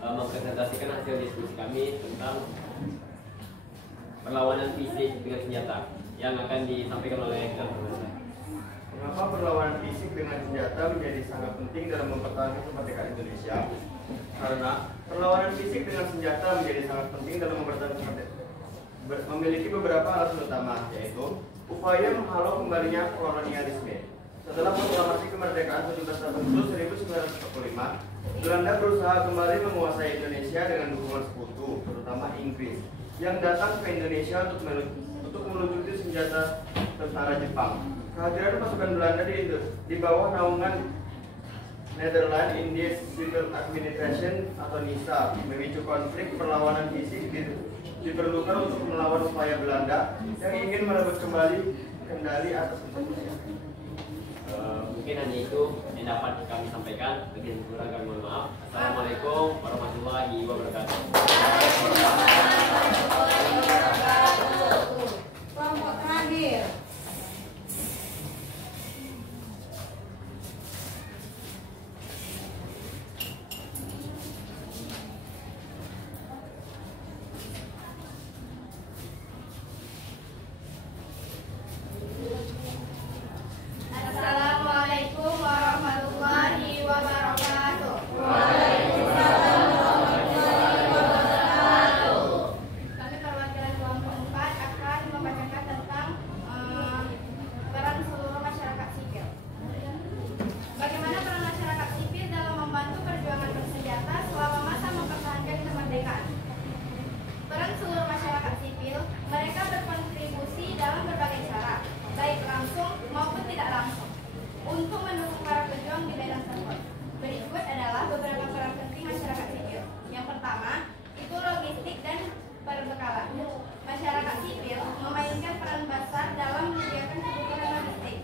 mempresentasikan hasil diskusi kami tentang perlawanan fisik dengan senjata yang akan disampaikan oleh Dr. Mengapa perlawanan fisik dengan senjata menjadi sangat penting dalam mempertahankan kemerdekaan Indonesia? Karena perlawanan fisik dengan senjata menjadi sangat penting dalam mempertahankan kemerdekaan. Memiliki beberapa alasan utama, yaitu upaya menghalau kembalinya kolonialisme. Setelah proklamasi kemerdekaan 17 Agustus 1945, Belanda berusaha kembali menguasai Indonesia dengan dukungan sekutu, terutama Inggris, yang datang ke Indonesia untuk melucuti senjata tentara Jepang. Kehadiran pasukan Belanda di bawah naungan Netherlands Indies Civil Administration atau NISA memicu konflik perlawanan fisik diperlukan untuk melawan upaya Belanda yang ingin merebut kembali kendali atas Indonesia. Mungkin hanya itu yang dapat kami sampaikan. Lebih kurang kami mohon maaf. Assalamualaikum warahmatullahi wabarakatuh. Kelompok terakhir. Assalamualaikum warahmatullahi wabarakatuh. Kami perwakilan kelompok 4 akan membacakan tentang peran seluruh masyarakat sipil. Bagaimana peran masyarakat sipil dalam membantu perjuangan bersenjata selama masa mempertahankan kemerdekaan? Peran seluruh masyarakat sipil, mereka berkontribusi dalam berbagai cara, baik langsung maupun tidak langsung, untuk mendukung para pejuang di medan tempur. Berikut adalah beberapa peran penting masyarakat sipil. Yang pertama, itu logistik dan perbekalan. Masyarakat sipil memainkan peran besar dalam menyediakan kebutuhan logistik,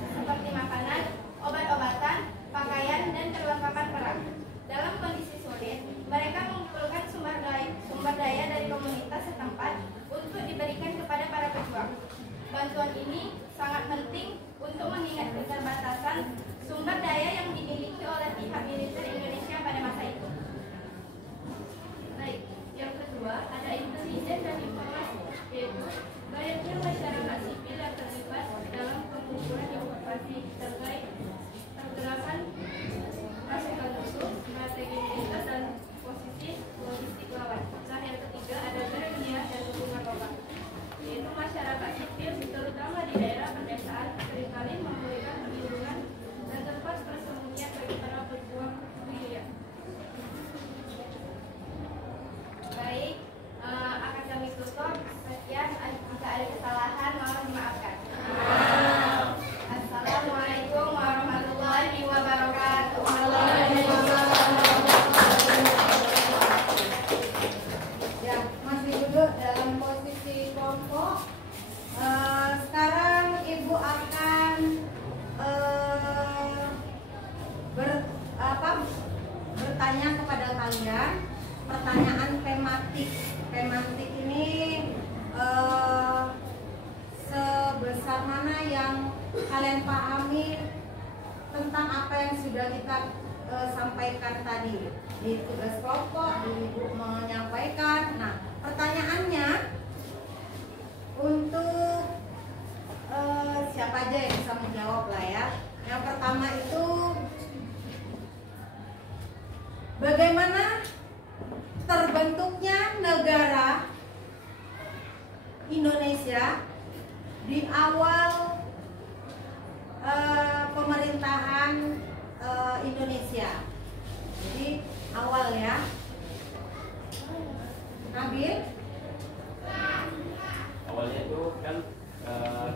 seperti makanan, obat-obatan, pakaian, dan perlengkapan perang. Dalam kondisi sulit, mereka mengumpulkan sumber daya dari komunitas setempat untuk diberikan kepada para pejuang. Bantuan ini sangat penting untuk mengingat keterbatasan sumber daya yang dimiliki oleh pihak militer Indonesia pada masa itu. Baik, yang kedua ada intelijen dan informasi, yaitu banyaknya masyarakat sipil yang terlibat dalam pengumpulan informasi terkait pergerakan pasukan musuh, strategi militer dan posisi logistik lawan. Nah, yang ketiga ada gerilya dan dukungan obat, yaitu masyarakat sipil terutama di daerah pedesaan seringkali memberikan perlindungan dan tempat persembunyian bagi para pejuang gerilya. Baik, akan kami tutup. Sekian, jika ada kesalahan mohon dimaafkan. Assalamualaikum warahmatullahi wabarakatuh. Ya, masih duduk dalam posisi kelompok. Sekarang Ibu akan bertanya kepada kalian pertanyaan tematik. Tematik ini sebesar mana yang kalian pahami tentang apa yang sudah kita sampaikan tadi di tugas kelompok, Ibu menyampaikan. Nah, pertanyaannya untuk siapa aja yang bisa menjawab lah ya. Yang pertama itu, bagaimana terbentuknya negara Indonesia di awal pemerintahan Indonesia. Jadi awal ya. Nabil? Awalnya itu kan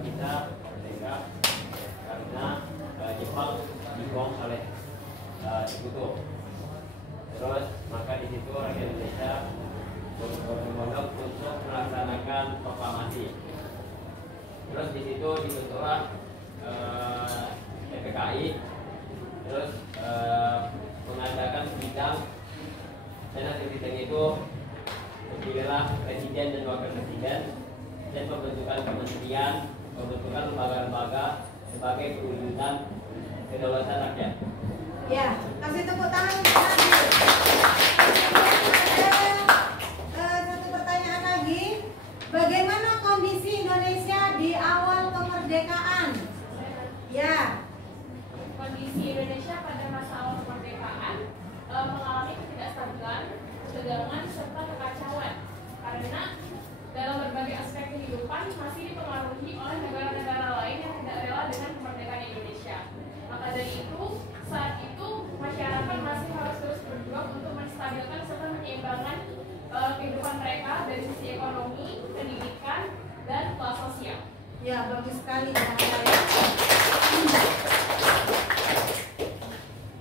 kita merdeka PPKI, terus mengadakan sidang, dan hasil sidang itu terpilihlah presiden dan wakil presiden, dan pembentukan kementerian, pembentukan lembaga-lembaga sebagai perwujudan kedaulatan rakyat. Ya, kasih tepuk tangan. Ada satu pertanyaan lagi. Bagaimana kondisi Indonesia di awal kemerdekaan? Ya. Kondisi Indonesia pada masa awal kemerdekaan mengalami ketidakstabilan, ketegangan, serta kekacauan karena dalam berbagai aspek kehidupan masih dipengaruhi oleh negara-negara lain yang tidak rela dengan kemerdekaan Indonesia. Maka dari itu, saat itu masyarakat masih harus terus berjuang untuk menstabilkan serta menyeimbangkan kehidupan mereka dari sisi ekonomi, pendidikan, dan kelas sosial. Ya, bagus sekali ya.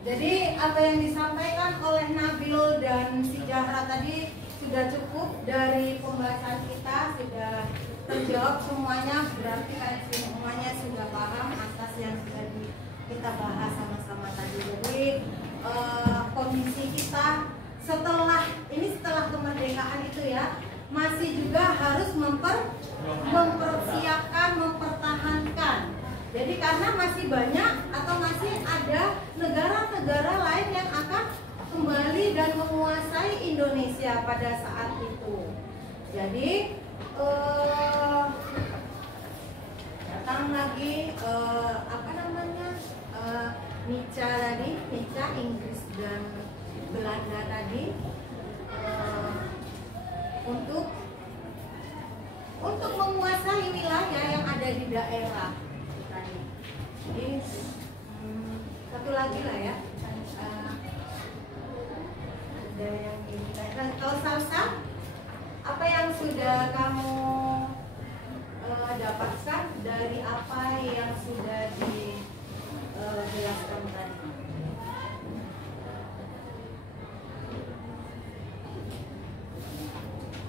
Jadi apa yang disampaikan oleh Nabil dan si Zahra tadi sudah cukup. Dari pembahasan kita sudah terjawab semuanya, berarti kalian semuanya sudah paham atas yang sudah kita bahas sama-sama tadi. Jadi komisi kita setelah kemerdekaan itu ya masih juga harus mempersiapkan, mempertahankan. Jadi karena masih banyak atau masih ada negara-negara lain yang akan kembali dan menguasai Indonesia pada saat itu. Jadi datang lagi Nica tadi, Nica Inggris dan Belanda tadi untuk menguasai wilayah yang ada di daerah tadi. Jadi satu lagi lah ya. Ada yang ini. Dan kalau Salsa, apa yang sudah kamu dapatkan dari apa yang sudah dijelaskan tadi?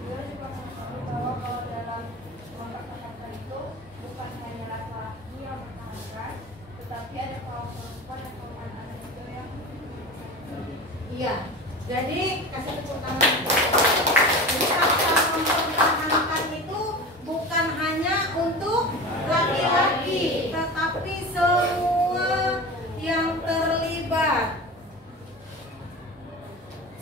Beliau juga mengatakan bahwa kalau dalam mempertahankan itu bukan hanya laki-laki yang mempertahankan, tetapi ada kaum perempuan dan kaum anak-anak juga yang. Iya, jadi kasih tepuk tangan. Jadi kata mempertahankan itu bukan hanya untuk laki-laki, tetapi semua yang terlibat.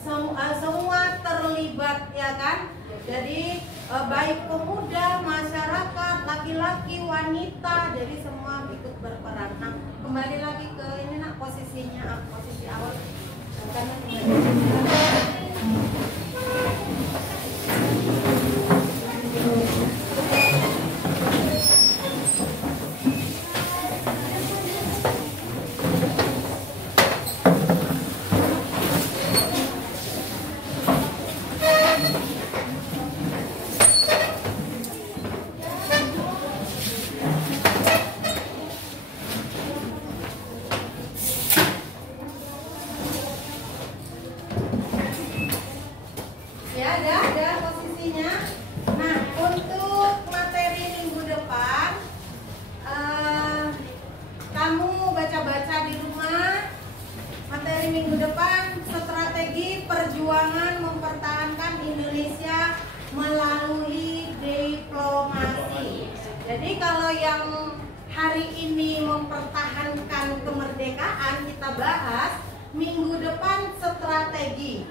Semua terlibat ya kan? Jadi baik pemuda, masyarakat, laki-laki, wanita, jadi semua ikut berperan. Nah, kembali lagi ke ini nak posisinya, posisi awal. Karena ada posisinya. Nah, untuk materi minggu depan, kamu baca-baca di rumah. Materi minggu depan, strategi perjuangan mempertahankan Indonesia melalui diplomasi. Jadi kalau yang hari ini mempertahankan kemerdekaan, kita bahas minggu depan strategi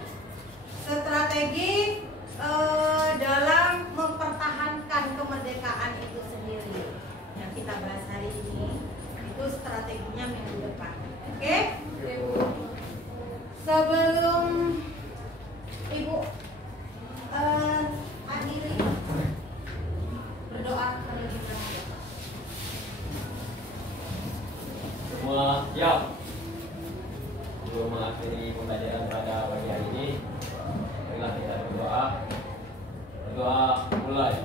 dalam mempertahankan kemerdekaan itu sendiri. Yang kita bahas hari ini itu strateginya minggu depan. Oke? Sebelum Ibu akhiri, berdoa terlebih dahulu. Semua siap. Sebelum mengakhiri pembelajaran pada pagi hari ini, marilah kita berdoa. Berdoa mulai.